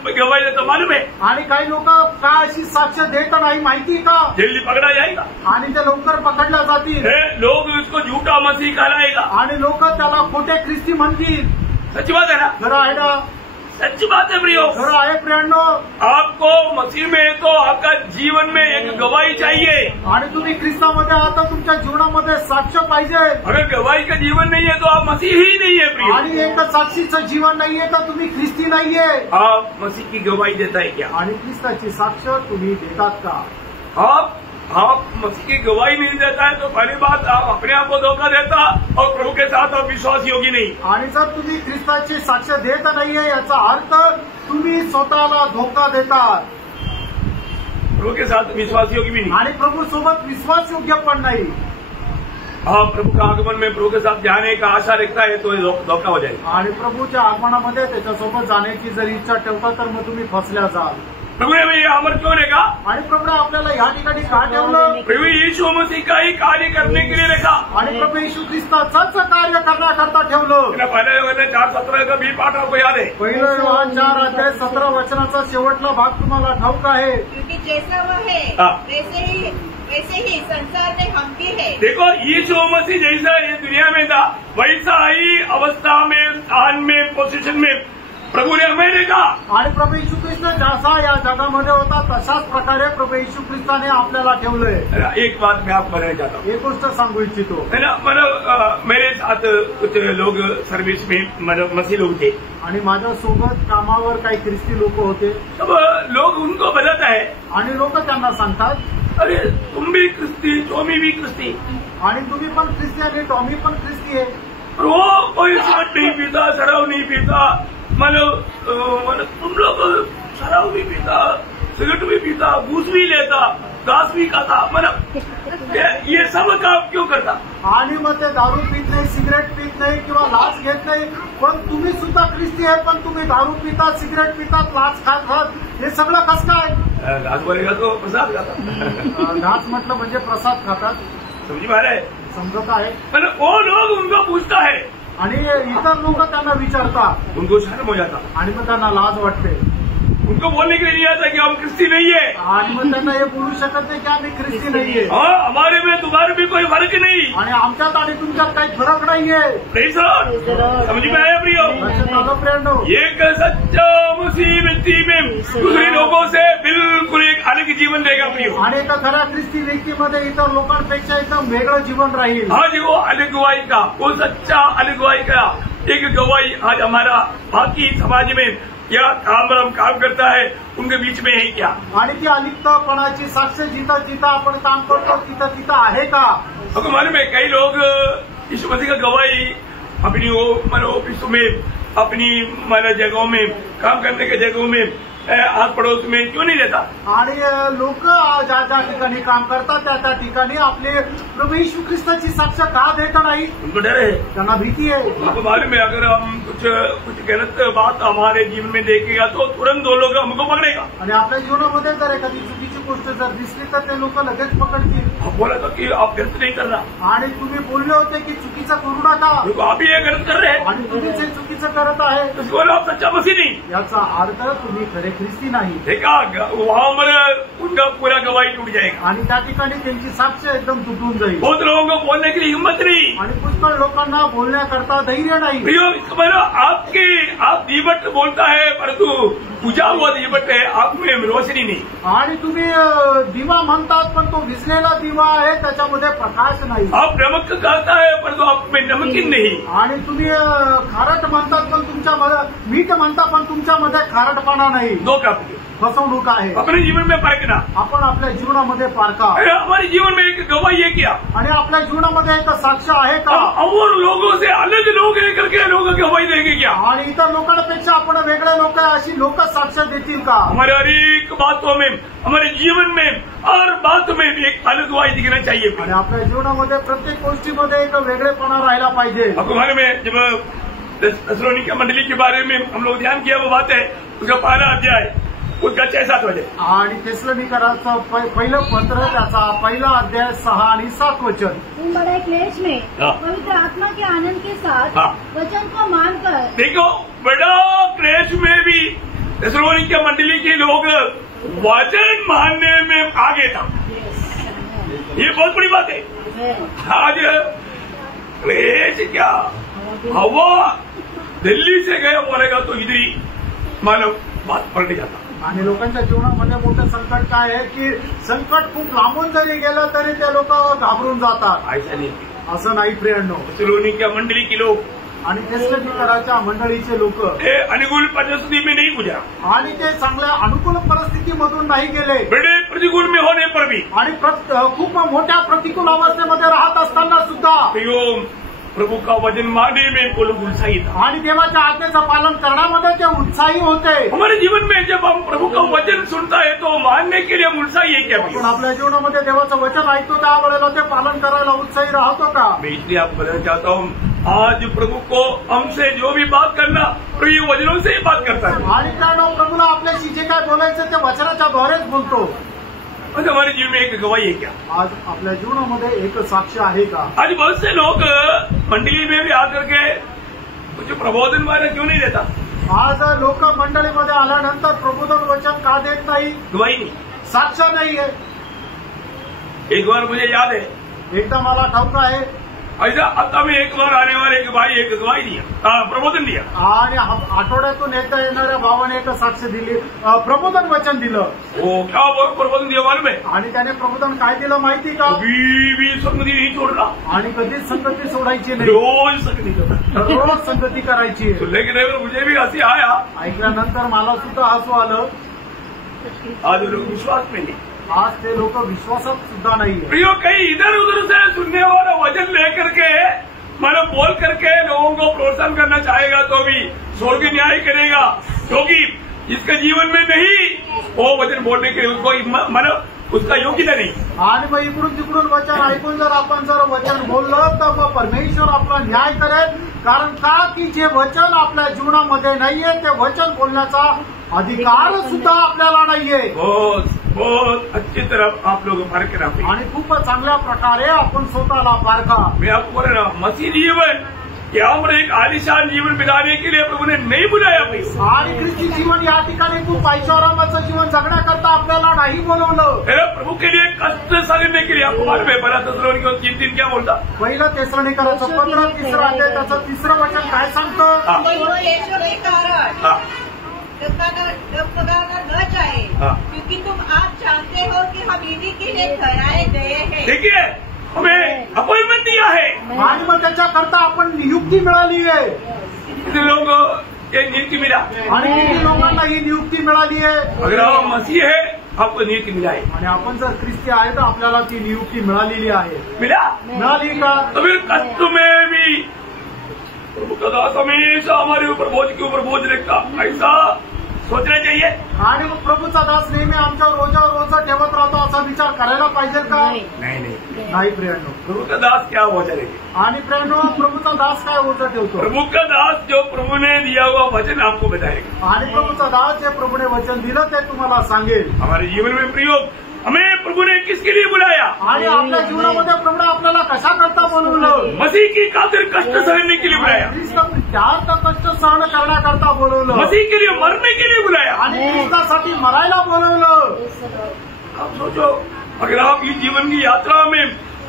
गवाही देते मालूम है, आणि काही लोक का अशी साक्ष देत नाही माहिती का, जल्दी पकड़ा जाएगा आणि ते लवकर पकडल्या जातील, लोग उसको झूठा मसीह कहलाएगा, आणि लोक त्याला खोटे ख्रिस्ती म्हणतील। सच्ची बात है ना, खरं आहे ना, सच्ची बात है प्रियो। खरं आहे प्रियांनो, आपको मसीह में तो आपका जीवन में एक गवाही चाहिए, आणि तुम्ही ख्रिस्तामध्ये आहात तर तुमच्या जीवनामध्ये साक्ष पाहिजे। अगर गवाही का जीवन नहीं है तो आप मसीह ही नहीं है प्रियो। आणि एक साक्षीचं जीवन नाहीये तर तुम्ही ख्रिस्ती नाहीये। आप मसीह की गवाही देता है क्या, आणि ख्रिस्ताची साक्ष तुम्ही देतात का। आप मसीह की गवाही नहीं देता है तो पहली बात आप अपने आप को धोखा देता और प्रभु के साथ आप विश्वास योगी नहीं। आणि जर तुम्ही ख्रिस्ताची साक्ष देत नाहीये याचा अर्थ तुम्ही स्वतःला धोका देतात। प्रभु के साथ विश्वास योग्य भी नहीं। आणि प्रभू सोबत विश्वास योग्य पण नाही। हाँ, प्रभु का आगमन में प्रभु के साथ जाने का आशा रखता है तो धोखा हो जाएगा। आणि प्रभूच्या आगमनामध्ये त्याच्यासोबत जाण्याची जर इच्छा ठेवता तर मग तुम्ही फसल्या जाल। प्रभु ने ये अमर क्यों रखा? आणि प्रभू आपल्याला ह्या ठिकाणी का ठेवलं? प्रभु यीशु मसीह का ही कार्य करने के लिए रखा। आणि प्रभू येशू ख्रिस्ताचंच कार्य करण्याकरता ठेवलं। पहले योहान 4:17 का भी पाठ आपको याद है? पहिलं योहान 4:17 वचनाचा शेवटला भाग तुम्हाला ठाऊक आहे। क्योंकि जैसा वह है वैसे ही संसार में हम भी है। देखो, यीशु मसीह जैसा ये दुनिया में था वैसा ही अवस्था में, स्थान में, पोजिशन में प्रभु ने हमें देखा। आणि प्रभू येशू ख्रिस्त जसा या जगामध्ये होता तशाच प्रकारे प्रभू येशू ख्रिस्ताने आपल्याला ठेवलंय। एक बात मैं आपको बताना चाहता हूँ, एक गोष्ट सांगू इच्छितो। है ना, मतलब मेरे साथ कुछ लोग सर्विस में मतलब मसीह लोग थे आणि माझ्यासोबत कामावर काही ख्रिस्ती लोक होते। तब लोग उनको बताता है आणि लोक त्यांना सांगतात, अरे तुम भी क्रिस्ती, टॉमी भी क्रिस्ती, आणि तुम्ही पण ख्रिस्ती आणि टॉमी पण ख्रिस्ती आहे। वो कोई शराब नहीं पीता, शराब नहीं पीता, मतलब तुम लोग शराब भी पीता, सिगरेट भी पीता, घूस भी लेता, घास भी खाता, मतलब ये सब काम क्यों करता? आणि मग ते दारू पीत नाही, सिगरेट पीत नाही किंवा लाच घेत नाही, पण तुम्ही सुद्धा ख्रिस्ती आहे, पण तुम्ही दारू पितात, सिगरेट पितात, लाच खातात, हे सगळं कसं काय? घास बोलेगा तो प्रसाद खाता। घास म्हटलं म्हणजे प्रसाद खातात, समझी पा रहे? समजत आहे। मतलब वो लोग उनको पूछता है आणि इतर लोक त्यांना विचारतात, उनको शर्म हो जाता, आणि मग त्यांना लाज वाटते। उनको बोलने के लिए नहीं आता कि हम क्रिस्ती नहीं है, आणि मग त्यांना हे बोलू शकत नाही की आम्ही ख्रिस्ती नाहीये, हाँ हमारे में तुम्हारे भी कोई फर्क नहीं, आणि आमच्यात आणि तुमच्यात काही फरक नाहीये। Praise the Lord। समझ में आया प्रियो? लक्षात आलं प्रियांनो? एक सच्चा मसीह व्यक्ति में दूसरे लोगों से बिल्कुल एक अलग जीवन देगा प्रियो। आणि एका खऱ्या ख्रिस्ती व्यक्तीमध्ये इतर लोकांपेक्षा एकदम वेगळं जीवन राहील। आज वो अलग गवाही का, वो सच्चा अलग गवाही का एक गवाही आज हमारा बाकी समाज में क्या काम करता है उनके बीच में है क्या? आणि ती अलिप्तपणाची साक्ष जिथं जिथं आपण काम करतो तिथं तिथं आहे का? आपको मालूम है कई लोग यीशु मसीह का गवाही अपनी ऑफिसों में, अपनी जगहों में, काम करने के जगहों में, आस पड़ोस में क्यों नहीं देता? आणि लोक ज्या ज्या ठिकाणी काम करतात त्या त्या ठिकाणी आपले प्रभू येशू ख्रिस्ताची साक्ष का देत नाही? उनको डर है, त्यांना भीती आहे। आपको मालूम है अगर हम कुछ गलत बात हमारे जीवन में देखेगा तो तुरंत वो लोग हमको पकड़ेगा। आणि आपल्या जीवनामध्ये जर एखादी चुकीची गोष्ट जर दिसली तर ते लोक लगेच पकडतील। आप बोला था कि आप गलत नहीं करना, आणि तुम्ही बोलले होते की चुकीचं करू नका, आप ही ये गलत कर रहे हैं, आणि तुम्हीच हे चुकीचं करत आहे, इसको बोला आप सच्चा मसीह नहीं। याचा अर्थ तुम्ही खरे ख्रिस्ती नाही। देखा वहां पर उनका पूरा गवाही टूट जाएगा, आणि त्या ठिकाणी त्यांची साक्ष एकदम तुटून जाईल। बहुत लोगों को बोलने की हिम्मत नहीं, आणि पुष्कळ लोकांना बोलण्याकरता धैर्य नाही। प्रियो इसको बोलो आप दीपट बोलता है परंतु बुझा हुआ दीपट है, आप में रोशनी नहीं। आणि तुम्ही दिवा म्हणतात पण तो विझलेला दिवा आहे, त्याच्यामध्ये प्रकाश नाही। आप नमक कहता है परंतु आप में नमकीन नहीं। आणि तुम्ही खारट म्हणतात पण तुमच्यामध्ये, मीठ म्हणता पण तुमच्यामध्ये खारटपणा नाही। धोखा, फसवणूक आहे। अपने जीवन में परखना, आपण आपल्या जीवनामध्ये पारखा। हमारे जीवन में एक गवाही है क्या? आणि आपल्या जीवनामध्ये एक साक्ष आहे का? और लोगों से अलग लोग लेकर के लोग गवाही देंगे क्या? आणि इतर लोकांपेक्षा आपण वेगळे लोक आहे अशी लोक साक्ष देतील का? हमारे हर एक बातों में, हमारे जीवन में, हर बात में एक अलग गवाही दिखना चाहिए। आणि आपल्या जीवनामध्ये प्रत्येक गोष्टीमध्ये एक वेगळेपणा राहिला पाहिजे। आपको मालूम है जब थेसलोनिका मंडली के बारे में हम लोग ध्यान किया वो बात है उसका पहला अध्याय उसका 6-7 वचन, आणि थेसलोनिकराचं पहिलं पत्र त्याचा पहिला अध्याय 6 आणि 7 वचन। तुम बड़े क्लेश में पवित्र आत्मा के आनंद के साथ वचन को मानकर, देखो बड़ा क्लेश में भी थेसलोनिका मंडली के लोग वचन मानने में आगे था। ये बहुत बड़ी बात है। आज क्लेश क्या, हवा दिल्ली से गया बोलेगा तो इधर ही मानो बात पलट जाता। आणि लोकांच्या जीवनामध्ये मोठं संकट काय आहे की संकट खूप लांबून जरी गेलं तरी ते लोक घाबरून जातात। ऐसा नहीं, असं नाही प्रियांनो। थेसलोनिका मंडली के लोग आणि थेसलोनिकराच्या मंडळीचे लोक अनुकूल परिस्थिति में नहीं गुजरा, आणि ते चांगल्या अनुकूल परिस्थितीमधून नाही गेले, बड़े प्रतिकूल में होने पर भी, आणि खूप मोठ्या प्रतिकूल अवस्थेमध्ये राहत असताना सुद्धा प्रभु का वचन मानने में वो लोग उत्साही था। आणि देवाच्या आज्ञेचं पालन करण्यामध्ये ते उत्साही होते। हमारे जीवन में जब हम प्रभु का वचन सुनता है तो मानने के लिए हम उत्साही है क्या? आपण आपल्या जीवनामध्ये देवाचं वचन ऐकतो त्यावेळेला ते पालन करायला उत्साही राहतो का? मैं इसलिए आपको बताना चाहता हूँ, आज प्रभु को हमसे जो भी बात करना प्रभु ये वचनों से ही बात करता है। आणि कारण प्रभूला आपल्याशी जे काय बोलायचं ते वचनाच्या द्वारेच बोलतो। आज हमारे जीवन में एक गवाही है क्या? आज आपल्या जीवनामध्ये एक साक्ष आहे का? आज बहुत से लोग मंडली में भी आकर के कुछ प्रबोधन वाला क्यों नहीं देता? आज लोक मंडळीमध्ये आल्यानंतर प्रबोधन वचन का देत नाही? गवाही नहीं, साक्ष नाहीये। एक बार मुझे याद है, एकदा मला ठाऊक आहे, ऐसा हफ्ता में एक बार आने वाले एक भाई एक गवाही दिया, प्रबोधन दिया। आणि आठवड्यातून एकदा येणाऱ्या भावाने एक साक्ष दिली, प्रबोधन वचन दिलं। वो क्या प्रबोधन दिया मालूम है? आणि त्याने प्रबोधन काय दिलं माहिती का? कभी भी संगति नहीं छोड़ना, आणि कधीच संगती सोडायची नाही, रोज संगति करना। रोज संगती करायची। लेकिन मुझे भी हंसी आया, ऐकल्यानंतर मला सुद्धा हसू आलं। आज लोग विश्वास में नहीं, आज ते लोक विश्वासात सुद्धा नाहीये। प्रियो कहीं इधर उधर से सुनने वाला वचन लेकर के मतलब बोल करके लोगों को प्रोत्साहन करना चाहेगा तो भी स्वर्ग न्याय करेगा, क्योंकि जिसके जीवन में नहीं वो वचन बोलने के लिए उसको मतलब उसका योग्यता नहीं। आणि मग इकडून तिकडून वचन ऐकून जर आपण वचन बोललं तर मग परमेश्वर आपला न्याय करेल। कारण का की जे वचन आपल्या जीवनामध्ये नाहीये ते वचन बोलण्याचा अधिकार सुद्धा आपल्याला नाहीये। बहुत अच्छी तरह आप लोग पारखे रहा आणि खूप चांगल्या प्रकारे आपण स्वतःला पारखा। मैं आपको बोल रहा हूँ, मसीह जीवन यहाँ एक आलिशान जीवन बिताने के लिए प्रभु ने नहीं बुलाया भाई। आणि ख्रिस्ती जीवन या ठिकाणी खूप ऐश्वर्याचं जीवन जगण्याकरता आपल्याला नाही बोलवलं। मेरा प्रभु के लिए कष्ट सहने के लिए आपको मालूम है, पहला तेसलोनिकैयों 3:3 क्या बोलता? पहिलं तेसलोनिकैयोचं पत्र 3 अध्याय त्याचं 3रं वचन काय सांगतं? डगमगाना न चाहे, क्योंकि तुम आप जानते हो कि हम इन्हीं के लिए ठहराए गए हैं। देखिए हमें अपॉइंटमेंट दिया है आणि मग त्याच्याकरता आपण नियुक्ती मिळाली आहे। कितने लोग ये नियुक्ति मिला? आणि किती लोकांना ही नियुक्ती मिळाली आहे? अगर आप मसीह है आपको नियुक्ति मिला है। आणि आपण जर ख्रिस्ती आहे तर आपल्याला ती नियुक्ती मिळालेली आहे। मिळाली का? तो फिर कष्ट में भी प्रभु का दास हमेशा हमारे ऊपर बोझ के ऊपर बोझ रखता, ऐसा सोचना चाहिए। आणि मग प्रभूचा दास नेहमी आमच्यावर रोजावर रोज ठेवत राहतो असा विचार करायला पाहिजे का? नाही प्रियांनो, प्रभु का दास क्या बोझ रखेगा? आणि प्रियांनो, प्रभूचा दास काय ओझ ठेवतो? प्रभु का दास जो प्रभु ने दिया हुआ वचन आपको बताएगा। आणि प्रभूचा दास जे प्रभूने वचन दिलं ते तुम्हाला सांगेल। हमारे जीवन में प्रयोग हमें प्रभु ने किसके लिए बुलाया? आणि आपल्या जीवनामध्ये प्रभूने आपल्याला कशा करता बोलवलं? मसीह की खातिर कष्ट सहने के लिए बुलाया, त्यार्थ कष्ट सहन करण्याकरता बोलवलं, मसीह के लिए मरने के लिए बुलाया, आणि ख्रिस्तासाठी मरायला बोलवलं। आप सोचो, अगर आप इस जीवन की यात्रा में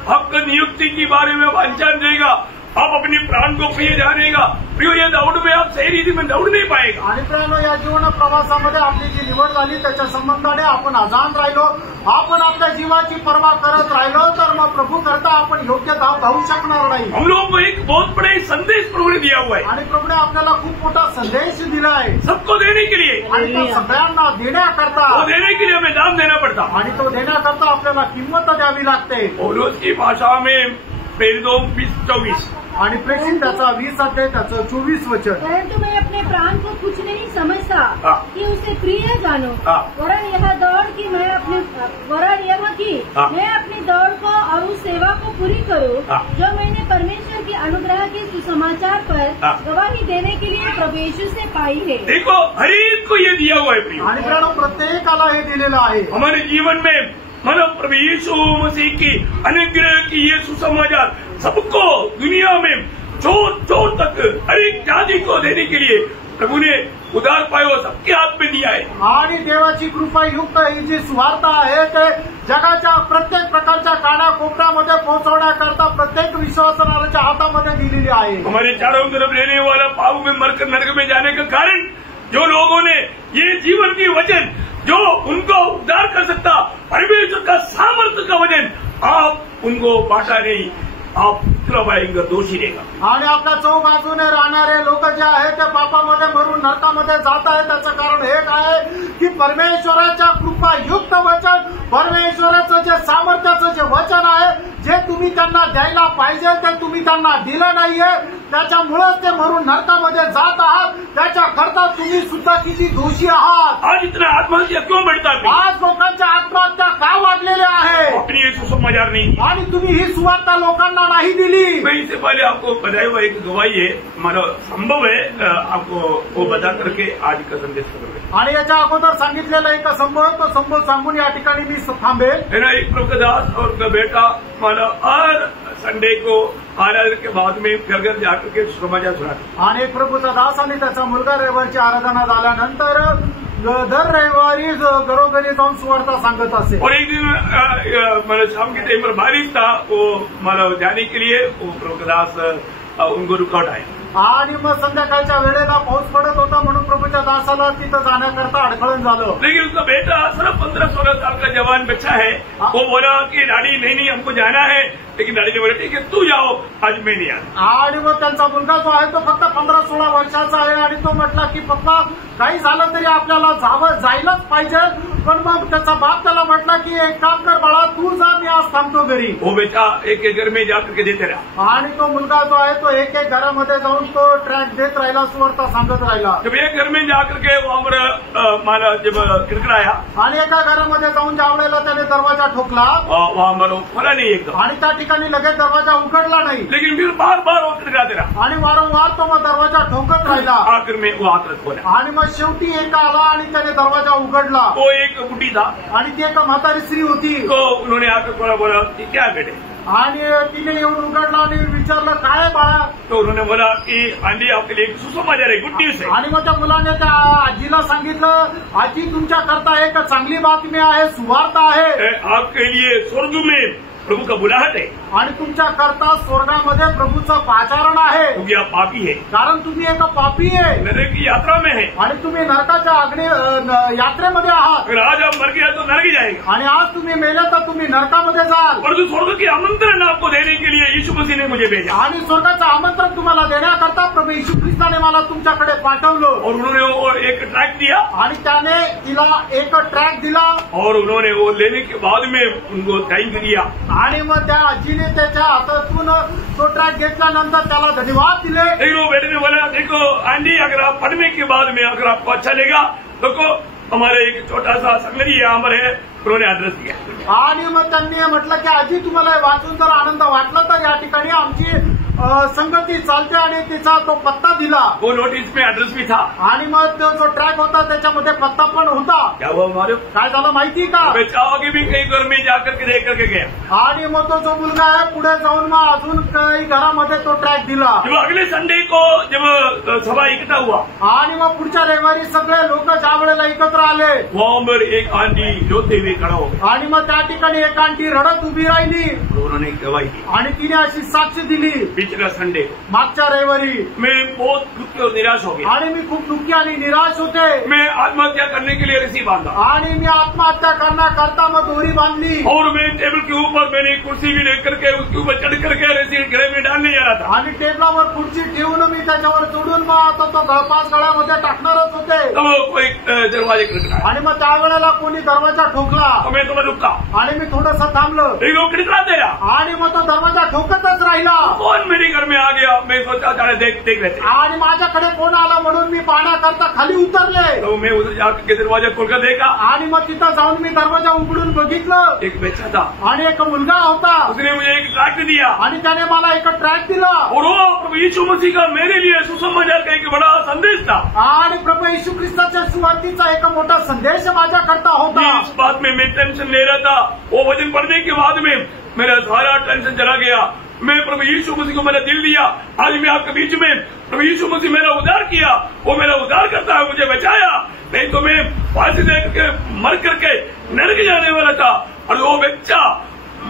आपका नियुक्ति के बारे में अनजान रहेगा, आप अपने प्राण को प्रिय जानेगा, प्रिय ये दौड़ में आप सही रीति में दौड़ नहीं पाएगा। आणि प्रियांनो, या जीवन प्रवासामध्ये आपली जी निवड झाली त्याच्या संबंधाने आपण अजाण राहिलो, आपण आपल्या जीवाची पर्वा करत राहिलो तर मग प्रभू करता आपण योग्य धाव धावू शकणार नाही। हम लोगों को एक बहुत बड़ा संदेश प्रभु ने दिया हुआ है, आणि प्रभूने आपल्याला खूप मोठा संदेश दिला आहे सबको देने के लिए, आणि तो सगळ्यांना देण्याकरता, वो देने के लिए हमें दाम देना पड़ता, आणि तो देण्याकरता आपल्याला किंमत द्यावी लागते। पौलुस की भाषा में प्रेरितों 20:24 आणि प्रेषित त्याचा 20 अध्याय त्याचं 24 वचन। परंतु मैं अपने प्राण को कुछ नहीं समझता कि उसे प्रिय जानो, वरन यह दौड़ की मैं अपनी मैं अपनी दौड़ को और उस सेवा को पूरी करूं जो मैंने परमेश्वर की अनुग्रह के सुसमाचार पर गवाही देने के लिए प्रभु यीशु से पाई है। देखो, हर एक को ये दिया हुआ है प्रिय, आणि प्रत्येकाला हे दिलेलं आहे। हमारे जीवन में मतलब प्रभु यीशु मसीह की अनुग्रह की ये सुसमाचार सबको दुनिया में चोर चोर तक हर एक जाति को देने के लिए प्रभु ने उदार पाय वो सबके हाथ में दिया है। आणि देवाची कृपा युक्त ही जी सुवार्ता आहे ते जगाच्या प्रत्येक प्रकारच्या कानाकोपऱ्यामध्ये पोहोचवण्याकरता प्रत्येक विश्वासणाऱ्याच्या हातामध्ये दिलेली आहे। हमारे चारों तरफ रहने वाला पाप में मरकर नरक में जाने का कारण जो लोगों ने ये जीवन की वचन जो उनको उद्धार कर सकता परमेश्वर का सामर्थ्य का वचन आप उनको बांटा नहीं, आप पाएंगे दोषी रहेगा। आणि आपल्या चौबाजूने राहणारे लोक जे आहेत ते पापामध्ये मरून नरकामध्ये जात आहेत त्याचं कारण हे काय की परमेश्वराच्या कृपा युक्त वचन, परमेश्वराचं जे सामर्थ्याचं जे वचन आहे जे तुम्ही त्यांना द्यायला पाहिजे ते तुम्ही त्यांना दिलं नाहीये, त्याच्यामुळेच ते मरून नरकामध्ये जात आहात. त्याच्याकरता तुम्ही सुद्धा किती दोषी आहात. आज इतना आत्महत्या क्यों बढ़ता है? आज लोकांच्या आत्महत्या का वाढलेल्या आहेत अपनी ये सुसमाचार नहीं, आणि तुम्ही ही सुवार्ता लोकांना नाही दिली. मैं इससे पहले आपको बताया हुआ एक गवाही है, हमारा संभव है आपको वो बता करके आज का संदेश करोगे. आणि याच्या अगोदर सांगितलेला एक संभव, तो संभव सांगून या ठिकाणी मी थांबेल. है ना. एक प्रभुदास और उनका बेटा माना हर संडे को आराधना के बाद में घर घर जाकर के सुसमाचार सुनाते. आणि एक प्रभूचा दास आणि त्याचा मुलगा रविवारची आराधना झाल्यानंतर दर रविवारी घरोघरी जाऊन सुवार्ता सांगत असे. और एक दिन मतलब शाम के टाइम पर बारिश था, वो मतलब जाने के लिए वो प्रभुदास उनको रुकावट आया. आणि मग संध्याकाळच्या वेळेला पाऊस पडत होता म्हणून प्रभूच्या दासाला तिथं जाण्याकरता अडखळण झालं. लेकिन उसका बेटा सिर्फ 15-16 साल का जवान बच्चा है, वो बोला कि डैडी नहीं हमको जाना है. लेकिन डैडी ने बोला ठीक है तू जाओ, आज मैं नहीं आना. आणि मग त्यांचा मुलगा जो आहे तो फक्त 15-16 वर्षाचा आहे आणि तो म्हटला की पप्पा काही झालं तरी आपल्याला जायलाच पाहिजे. पण मग त्याचा बाप त्याला म्हटला की एक काम कर बाळा, तू जा, मी आज थांबतो घरी. वो बेटा एक एक घर में जाकर के देते रहा. आणि तो मुलगा जो आहे तो एक एक घरामध्ये जाऊन तो ट्रॅक देत राहिला, सुवार्ता सांगत राहिला. जब एक घर में जाकर के वहां पर माना जब खिड़खड़ाया आणि एका घरामध्ये जाऊन ज्या वेळेला त्याने दरवाजा ठोकला वहां पर खोला नहीं एकदम, आणि त्या ठिकाणी लगेच दरवाजा उघडला नाही. लेकिन फिर बार बार वो खिड़खड़ाते रहा. आणि वारंवार तो मग दरवाजा ठोकत राहिला. आखिर में वो हाथ खोला आणि मग शेवटी एक आला आणि त्याने दरवाजा उघडला. वो एक बुढ़ी था, आणि ती एका म्हातारी स्त्री होती. तो उन्होंने आकर बोला कि क्या बेटे. आणि तिने येऊन उघडला आणि विचारलं काय आहे बाळा. तो उन्होंने बोला कि आंधी आपके लिए एक सुसमाचार है, गुड न्यूज है. आणि मग त्या मुलाने त्या आजीला सांगितलं, आजी तुमच्या करता एक चांगली बातमी आहे, सुवार्ता आहे. आपके लिए स्वर्ग में प्रभु का बुलाहट है, आणि तुमच्या करता स्वर्गामध्ये प्रभूचं पाचारण आहे. क्योंकि आप पापी है, कारण तुम्ही एक पापी आहे नरक की यात्रा में है. आणि तुम्ही नरकाच्या अग्नी यात्रेमध्ये आहात. अगर आज आप मर गया तो नरक जाएगा. आणि आज तुम्ही मेले तर तुम्ही नरकामध्ये जाल. परंतु स्वर्ग के आमंत्रण आपको देने के लिए यीशु मसीह ने मुझे भेजा. आणि स्वर्गाचं आमंत्रण तुम्हाला देण्याकरता प्रभू येशू ख्रिस्ताने मला तुमच्याकडे पाठवलं. और उन्होंने वो एक ट्रैक दिया, आणि त्याने तिला एक ट्रॅक दिला. और उन्होंने वो लेने के बाद में उनको थैंक दिया. आणि मग त्या आजीने त्याच्या हातातून तो ट्रॅक घेतल्यानंतर त्याला धन्यवाद दिले. लेकिन वो बेटे ने बोला देखो आंटी, अगर आप पढ़ने के बाद में अगर आपको अच्छा लगेगा तो हमारे एक छोटा सा संगरी यहाँ पर है, उन्होंने एड्रेस दिया. आणि मग त्यांनी म्हटलं की आजी तुम्हाला वाचून जर आनंद वाटला तर या ठिकाणी आमची संगती चालते, आणि तिचा तो पत्ता दिला. वो नोटिस में एड्रेस भी था. आणि मग तो जो ट्रॅक होता त्याच्यामध्ये पत्ता पण होता. क्या हुआ हमारे काय झालं माहिती का. मैं चाहोगे भी कई घर में जाकर के देख करके गया. आणि मग तो जो मुलगा आहे पुढे जाऊन मग अजून काही घरामध्ये तो ट्रॅक दिला. जब अगले संडे को जब सभा इकट्ठा हुआ, आणि मग पुढच्या रविवारी सगळे लोक ज्या वेळेला एकत्र आले, वहां पर एक आंटी रोते हुए खड़ा हो गया. आणि मग त्या ठिकाणी एक आंटी रडत उभी राहिली. उन्होंने गवाही दी. आणि तिने अशी साक्ष दिली, पिछला संडे मागच्या रविवारी मैं बहुत दुखी और निराश हो गया. आणि मी खूप दुःखी आणि निराश होते. मैं आत्महत्या करने के लिए रस्सी बांधा, आणि मी आत्महत्या करण्याकरता मग दोरी बांधली. और मैं टेबल के ऊपर मैंने कुर्सी भी लेकर के उसके ऊपर चढ़ करके रस्सी गले में डालने जा रहा था. आणि टेबलावर खुर्ची ठेवून मी त्याच्यावर चढून मग आता तो गळपास गळ्यामध्ये टाकणारच होते. तब कोई दरवाजे खड़खड़ाया. आणि मग त्यावेळेला कोणी दरवाजा ठोकला. तो मैं थोड़ा रुका, आणि मी थोडंसं थांबलो. एक लोग खड़खड़ाते रहा. आणि मग तो दरवाजा ठोकतच राहिला. कौन मेरे घर में आ गया, मैं सोचा चढ़े देख लेते. आणि माझ्याकडे कोण आला म्हणून मी पाहण्याकरता खाली उतरले. तो मैं उधर जाकर के दरवाजा खोलकर देखा. आणि मग तिथं जाऊन मी दरवाजा उघडून बघितलं. एक बच्चा था, आणि एक मुलगा होता. उसने मुझे एक ट्रैक्ट दिया, आणि त्याने मला एक ट्रॅक दिला. और वो प्रभु यीशु मसीह का मेरे लिए सुसमाचार का एक बड़ा संदेश था. आणि प्रभू येशू ख्रिस्ताच्या सुवार्तेचा एक मोठा संदेश माझ्याकरता होता. इस बात में मैं टेंशन ले रहा था. वो वचन पढ़ने के बाद में मेरा सारा टेंशन चला गया. मैं प्रभु यीशु मसीह को मेरा दिल दिया. आज मैं आपके बीच में प्रभु यीशु मसीह मेरा उद्धार किया, वो मेरा उद्धार करता है, मुझे बचाया. नहीं तो मैं फांसी दे करके मर करके नरक जाने वाला था. और वो बच्चा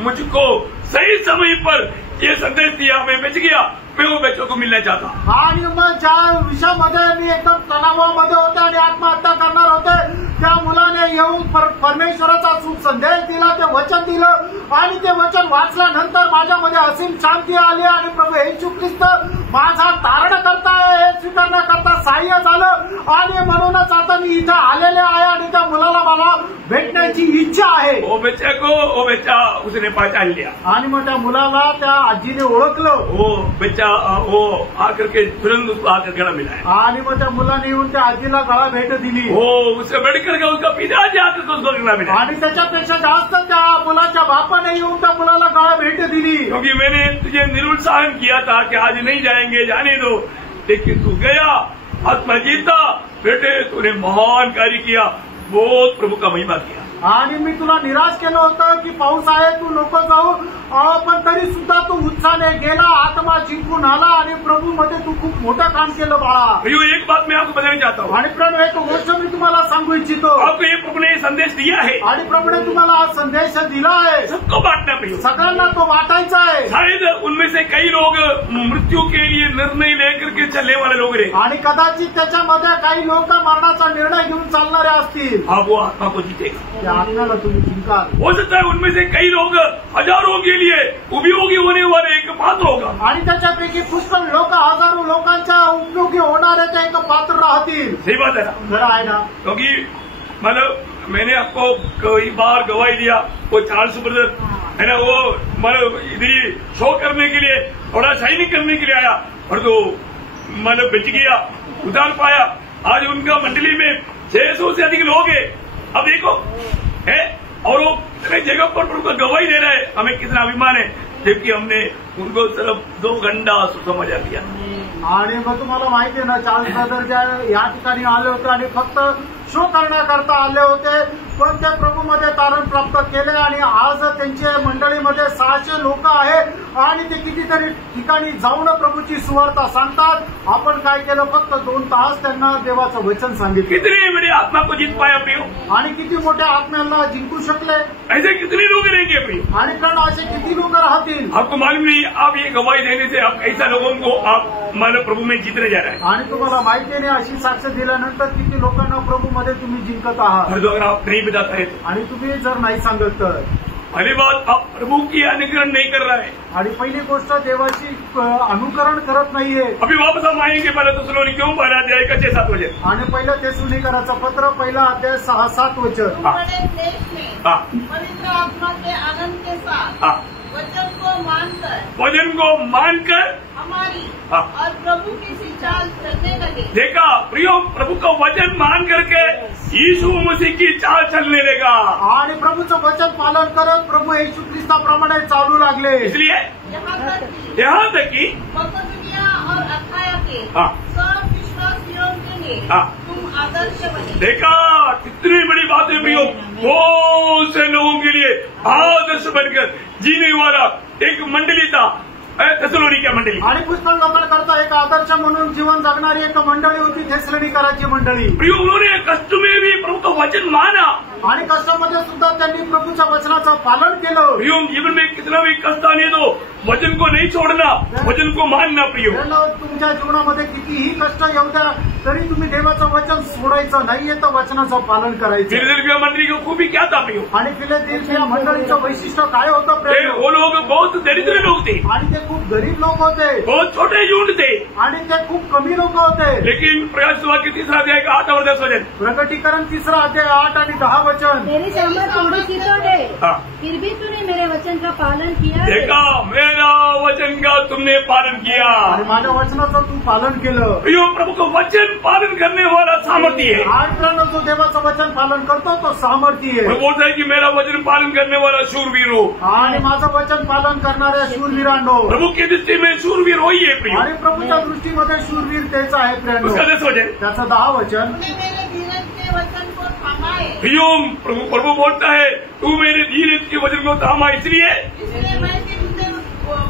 मुझको सही समय पर ये संदेश दिया, मैं बच गया. मैं वो बच्चों को मिलना चाहता. आणि मग ज्या विषयामध्ये मी एकदम तणावामध्ये होते आणि आत्महत्या करणार होते, त्या मुलाने येऊन परमेश्वराचा शुभ संदेश दिला, ते वचन दिलं. आणि ते वचन वाचल्यानंतर माझ्यामध्ये असीम शांती आली. आणि प्रभू येशू ख्रिस्त माझा तारण करता हे स्वीकार करण्याकरता सहाय्य झालं आणि म्हणूनच आता मी इथं आलेले आहे आणि त्या मुलाला मला भेटण्याची इच्छा आहे. वो बेचा उसने पहचान लिया आणि मग त्या मुलाला त्या आजीने ओळखलं. वो बच्चा वो आकर के तुरंत उसको आकर गला मिला है. आणि मग त्या मुलाने येऊन त्या आजीला गळा भेट दिली. वो उससे बढ़कर के उसका पिताजी आकर के उसको गला मिला. आणि त्याच्यापेक्षा जास्त त्या मुलाच्या बापाने येऊन त्या मुलाला गळा भेट दिली. क्योंकि मैंने तुझे निरुत्साहन किया था कि आज नहीं जाएंगे, जाने दो, लेकिन तू गया, आत्मा जीता. बेटे तूने महान कार्य किया, बहुत प्रभु का महिमा किया. आणि मी तुला निराश केलं होतं की पाऊस आहे तू नको जाऊ, पण तरी सुद्धा तू उत्साहाने गेला, आत्मा जिंकून आला आणि प्रभू मध्ये तू खूप मोठं काम केलं बाळा. एक बात मैं आपको बताना चाहता हूँ. आणि प्रभू एक गोष्ट मी तुम्हाला सांगू इच्छितो. आपको ये प्रभु ने संदेश दिया है आणि प्रभूने तुम्हाला हा संदेश दिला आहे. सबको बांटना प्रिय, सगळ्यांना तो वाटायचा आहे. शायद उनमें से कई लोग मृत्यू के लिए निर्णय लेकर के चलने वाले लोग रहे. आणि कदाचित त्याच्यामध्ये काही लोक मरणाचा निर्णय घेऊन चालणारे असतील. आप वो आत्मा को जीतेगा, आत्म्याला तुम्ही जिंकाल. हो सकता है उनमें से कई लोग हजारों के लिए उपयोगी होने वाले एक पात्र होगा. आणि त्याच्यापैकी पुष्कळ लोक हजारो लोकांच्या उपयोगी होणारे ते एक पात्र राहतील. सही बात है ना, खरं आहे ना. क्योंकि मतलब मैंने आपको कई बार गवाही दिया, वो चार्ल्स ब्रदर है ना, वो मतलब इधर शो करने के लिए थोड़ा शाइनिंग करने के लिए आया और तो मतलब बेच गया, उतार पाया. आज उनका मंडली में 600 से अधिक लोग हैं. अब देखो है, और वो इतने जगह पर उनको गवाही दे रहा है. हमें कितना अभिमान है, जबकि हमने उनको सिर्फ 2 घंटा सुसमाचार दिया. आणि मग तुम्हाला माहिती आहे ना, चार्ल्स ब्रदर ज्या या ठिकाणी आले होते आणि फक्त शो करण्याकरता आले होते, पण ते प्रभूमध्ये तारण प्राप्त केले आणि आज त्यांच्या मंडळीमध्ये 600 लोक आहेत आणि ते कितीतरी ठिकाणी जाऊन प्रभूची सुवार्ता सांगतात. आपण काय केलं, फक्त 2 तास त्यांना देवाचं वचन सांगितलं. कितने बड़े आत्मा को जीत पाया प्रियो, आणि किती मोठ्या आत्म्यांना जिंकू शकले. ऐसे कितने लोग रहेंगे प्रियो. आणि कारण असे किती लोक राहतील. आपको मालूम नहीं, आप ये गवाही देने से आप ऐसा लोगों को आप मानो प्रभु में जीतने जा रहे हैं. आणि तुम्हाला माहिती नाही, अशी साक्ष दिल्यानंतर किती लोकांना प्रभूमध्ये तुम्ही जिंकत आहात. और अगर आप नहीं बताते हैं आणि तुम्ही जर नाही सांगत तर पहली बात, आप प्रभु की अनुकरण नहीं कर रहे हैं. आणि पहिली गोष्ट, देवाची अनुकरण करत नाहीये. अभी वापस हम आएंगे पहले थेसलोनिकैयों पहला अध्याय का 6-7 वचन. आणि पहिलं थेसलोनिकराचं पत्र, पहिला अध्याय 6-7 वचन. बड़े देश में हाँ. पवित्र आत्मा के आनंद के साथ हाँ. वचन को मानकर हमारी और प्रभु की सी चाल चलने लगे. देखा प्रियो, प्रभु का वचन मान करके यीशु मसीह की चाल चलने लगा. आणि प्रभूचं वचन पालन करत प्रभू येशू ख्रिस्ताप्रमाणे चालू लागले. इसलिए यहाँ तक कि मकिदुनिया और अखाया के हाँ. सब विश्वासियों के लिए हाँ. तुम आदर्श बने. देखा कितनी बड़ी बात है प्रियो, बहुत से लोगों के लिए आदर्श बनकर जीने वाला एक मंडली था, थेसलोनिका मंडली. आणि पुष्कळ लोकांकरता एक आदर्श म्हणून जीवन जगणारी एक मंडळी होती, थेसलोनिकराची मंडळी. प्रियो, उन्होंने कष्ट में भी प्रभु का वचन माना. आणि कष्टामध्ये सुद्धा त्यांनी प्रभूच्या वचनाचं पालन केलं. प्रियो, जीवन में कितना भी कष्ट आने दो, वचन को नहीं छोड़ना, वचन को मानना. प्रियो, तुमच्या जीवनामध्ये कितीही कष्ट येऊ द्या, तरी तुम्ही देवाचं वचन सोडायचं नाहीये, तर वचनाचं पालन करायचं. फिलाडेल्फिया मंडली को खूबी क्या था प्रियो. आणि फिलाडेल्फिया मंडळीचं वैशिष्ट्य काय होतं प्रेम. वो लोग बहुत दरिद्र लोग थे, आणि ते खूप गरीब लोक होते, बहुत छोटे झुंड थे, आणि ते खूप कमी लोक होते. लेकिन प्रकाशित वाक्य 3 अध्याय का 8 और 10 वचन. प्रकटीकरण 3 अध्याय 8 आणि 10 वचन. मेरी समझ थोड़ी सी तो है, हाँ. फिर भी तूने मेरे वचन का पालन किया है. देखा, मेरा वचन का तुमने पालन किया. आणि माझ्या वचनाचं तू पालन केलं. प्रियो, प्रभु का वचन पालन करने वाला सामर्थ्य है. आज जो देवाचं वचन पालन करतो तो सामर्थ्य आहे. वो बोलता है कि मेरा वचन पालन करने वाला शूरवीर हो. आणि माझं वचन पालन करणाऱ्या शूरवीरांनो. प्रभु की दृष्टि में शूरवीर हो ही है प्रियो. आणि प्रभूच्या दृष्टीमध्ये शूरवीर तेच आहे प्रियांनो. उसका 10 वचन. त्याचं 10 वचन. तूने मेरे धीरज के वचन को थामा है. प्रियो, प्रभु बोलता है, तू मेरे धीरज के वचन को थामा, इसलिए मैं तुझे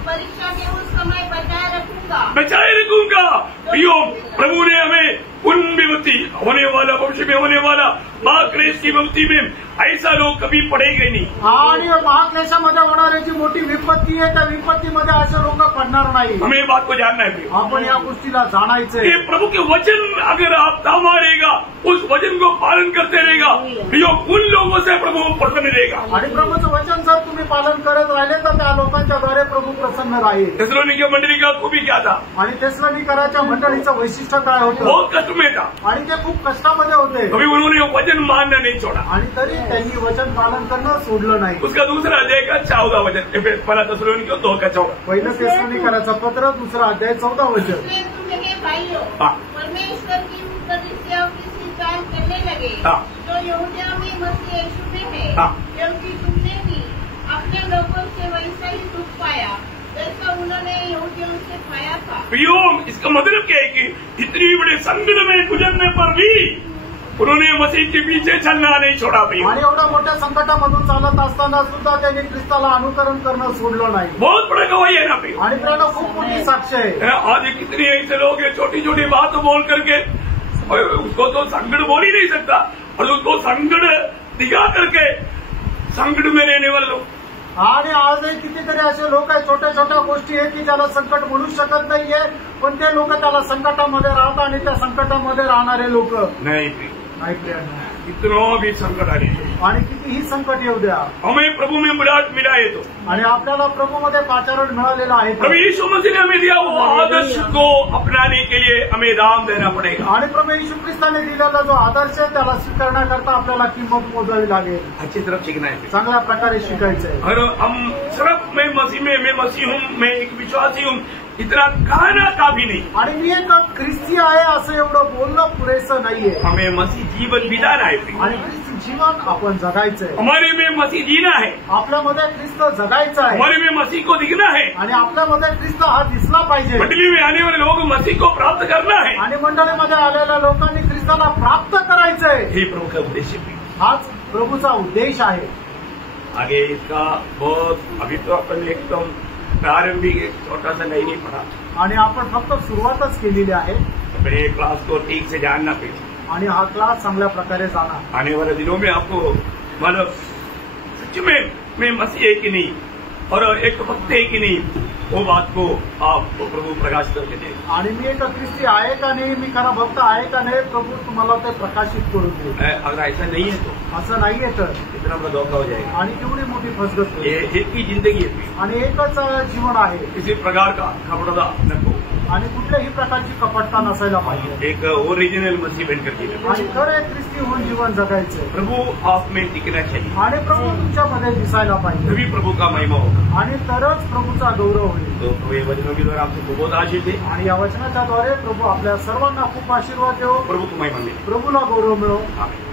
परीक्षा के उस समय बचाए रखूंगा. प्रियो, प्रभु ने हमें उन विपत्ति होने वाला, भविष्य में होने वाला महाक्लेश की विपत्ति में ऐसा लोग कभी पड़ेगा नहीं। आणि महाक्लेशामध्ये होणारी जी मोठी विपत्ती आहे त्या विपत्तीमध्ये असे लोक पडणार नाही। हमें ये बात को जानना है। आपण या गोष्टीला जाणायचंय कि प्रभु के वचन अगर आप थामा रहेगा, उस वचन को पालन करते रहेगा, उन लोगों से प्रभु प्रसन्न रहेगा। आणि प्रभूचं वचन जर तुम्ही पालन करत राहिले तर त्या लोकांच्या द्वारे प्रभू प्रसन्न राहील। थिस्सलुनीके मंडली का खूबी क्या था? आणि थिस्सलुनीकराच्या मंडळीचं वैशिष्ट्य काय होतं? बहुत कष्ट में था आणि ते खूप कष्टामध्ये होते। कभी उन्होंने वचन मानना नहीं छोड़ा आणि तरी त्यांनी वचन पालन करणं सोडलं नाही। उसका दूसरा अध्याय का 14 वचन, पहला थिस्सलुनीके 2 का 14। पहिलं थिस्सलुनीकराचं पत्र, दुसरा अध्याय 14 वचन। परमेश्वर की कलीसियाओं की स्वीकार करने लगे जो यहूदिया में मसीह यीशु में है, क्योंकि तुमने भी अपने लोगों से वैसा ही दुख पाया जैसा उन्होंने यहूदियों से पाया था। इसका मतलब क्या है कि इतनी बड़े संकट में गुजरने पर भी उन्होंने मसीह के पीछे चलना नहीं छोड़ा। आणि एवढ्या मोठ्या संकटामधून चालत असताना सुद्धा त्यांनी ख्रिस्ताला अनुकरण करणं सोडलं नाही। बहुत बड़ा गवाही है ना भाई। आणि प्रेरणा खूप मोठी साक्ष आहे। आज कितने ऐसे लोग हैं छोटी छोटी बात बोल करके उसको तो संकट बोल ही नहीं सकता, और उसको संकट दिखा करके संकट में रहने वाले लोग। आणि आजही कितीतरी असे लोक आहेत छोट्या छोट्या गोष्टी आहेत की ज्याला संकट म्हणू शकत नाहीये, पण ते लोक त्याला संकटामध्ये राहतात आणि त्या संकटामध्ये राहणारे लोक नाही प्रेरणा इतना भी संकट आले आणि कितीही संकट येऊ द्या, हमें प्रभु में विराट मिला है तो, आणि आपल्याला प्रभूमध्ये पाचारण मिळालेलं आहे। प्रभु यीशु मसीह ने हमें दिया वो आदर्श को अपनाने के लिए हमें दाम देना पड़ेगा। आणि प्रभू येशू ख्रिस्ताने दिलेला जो आदर्श आहे त्याला स्वीकारण्याकरता आपल्याला किंमत मोजावी लागेल। अच्छी तरफ सीखना है, चांगल्या प्रकारे शिकायचं आहे। और हम सिर्फ मैं मसीह हूँ, मैं एक विश्वासी हूँ, इतना कहना काफी नहीं। आणि मी एक ख्रिस्ती आहे असं एवढं बोलणं पुरेसं नाहीये। हमें मसीह जीवन बिताना है आणि ख्रिस्ती जीवन आपण जगायचंय। हमारे में मसीह जीना है, आपल्यामध्ये ख्रिस्त जगायचा आहे, हमारे में मसीह को दिखना है, आणि आपल्यामध्ये ख्रिस्त हा दिसला पाहिजे। मंडली में आने वाले लोग मसीह को प्राप्त करना है, आणि मंडळीमध्ये आलेल्या लोकांनी ख्रिस्ताला प्राप्त करायचंय। हे प्रभु का उद्देश्य भी, हाच प्रभूचा उद्देश आहे। आगे इसका बहुत अभी तो अपन एकदम प्रारंभिक एक छोटा सा नहीं पढ़ा, आणि आपण फक्त सुरुवातच केलेली आहे। अपने क्लास को ठीक से जानना पड़ेगा, आणि हा क्लास चांगल्या प्रकारे जाना। आने वाले दिनों में आपको मतलब सच में मैं मसीह है कि नहीं और एक भक्त है कि नहीं, वो बात को आपको प्रभु प्रकाश करके देगा। आणि मी एक ख्रिस्ती आहे का नाही, मी खरा भक्त आहे का नाही, प्रभू तुम्हाला ते प्रकाशित करून देईल। अगर ऐसा नहीं है तो असं नाहीये तर कितना बड़ा धोखा हो जाएगा। आणि केवढी मोठी फसगत होईल। ये एक ही जिंदगी है आणि एकच जीवन आहे। किसी प्रकार का कपड़ा नको, आणि कुठल्याही प्रकारची कपटता नसायला पाहिजे। एक ओरिजिनल मसीह बनकर जीना, आणि खरं ख्रिस्ती होऊन जीवन जगायचं। प्रभु आप में दिखना चाहिए, आणि प्रभू तुमच्यामध्ये दिसायला पाहिजे, तभी प्रभु का महिमा होगा, आणि तरच प्रभूचा गौरव होईल। तो प्रभु ये वचनों के द्वारा आपको बहुत आशीष दे, आणि या वचनाच्या द्वारे प्रभू आपल्या सर्वांना खूप आशीर्वाद देव, प्रभु को महिमा मिले। प्रभूला गौरव मिळो। आमीन।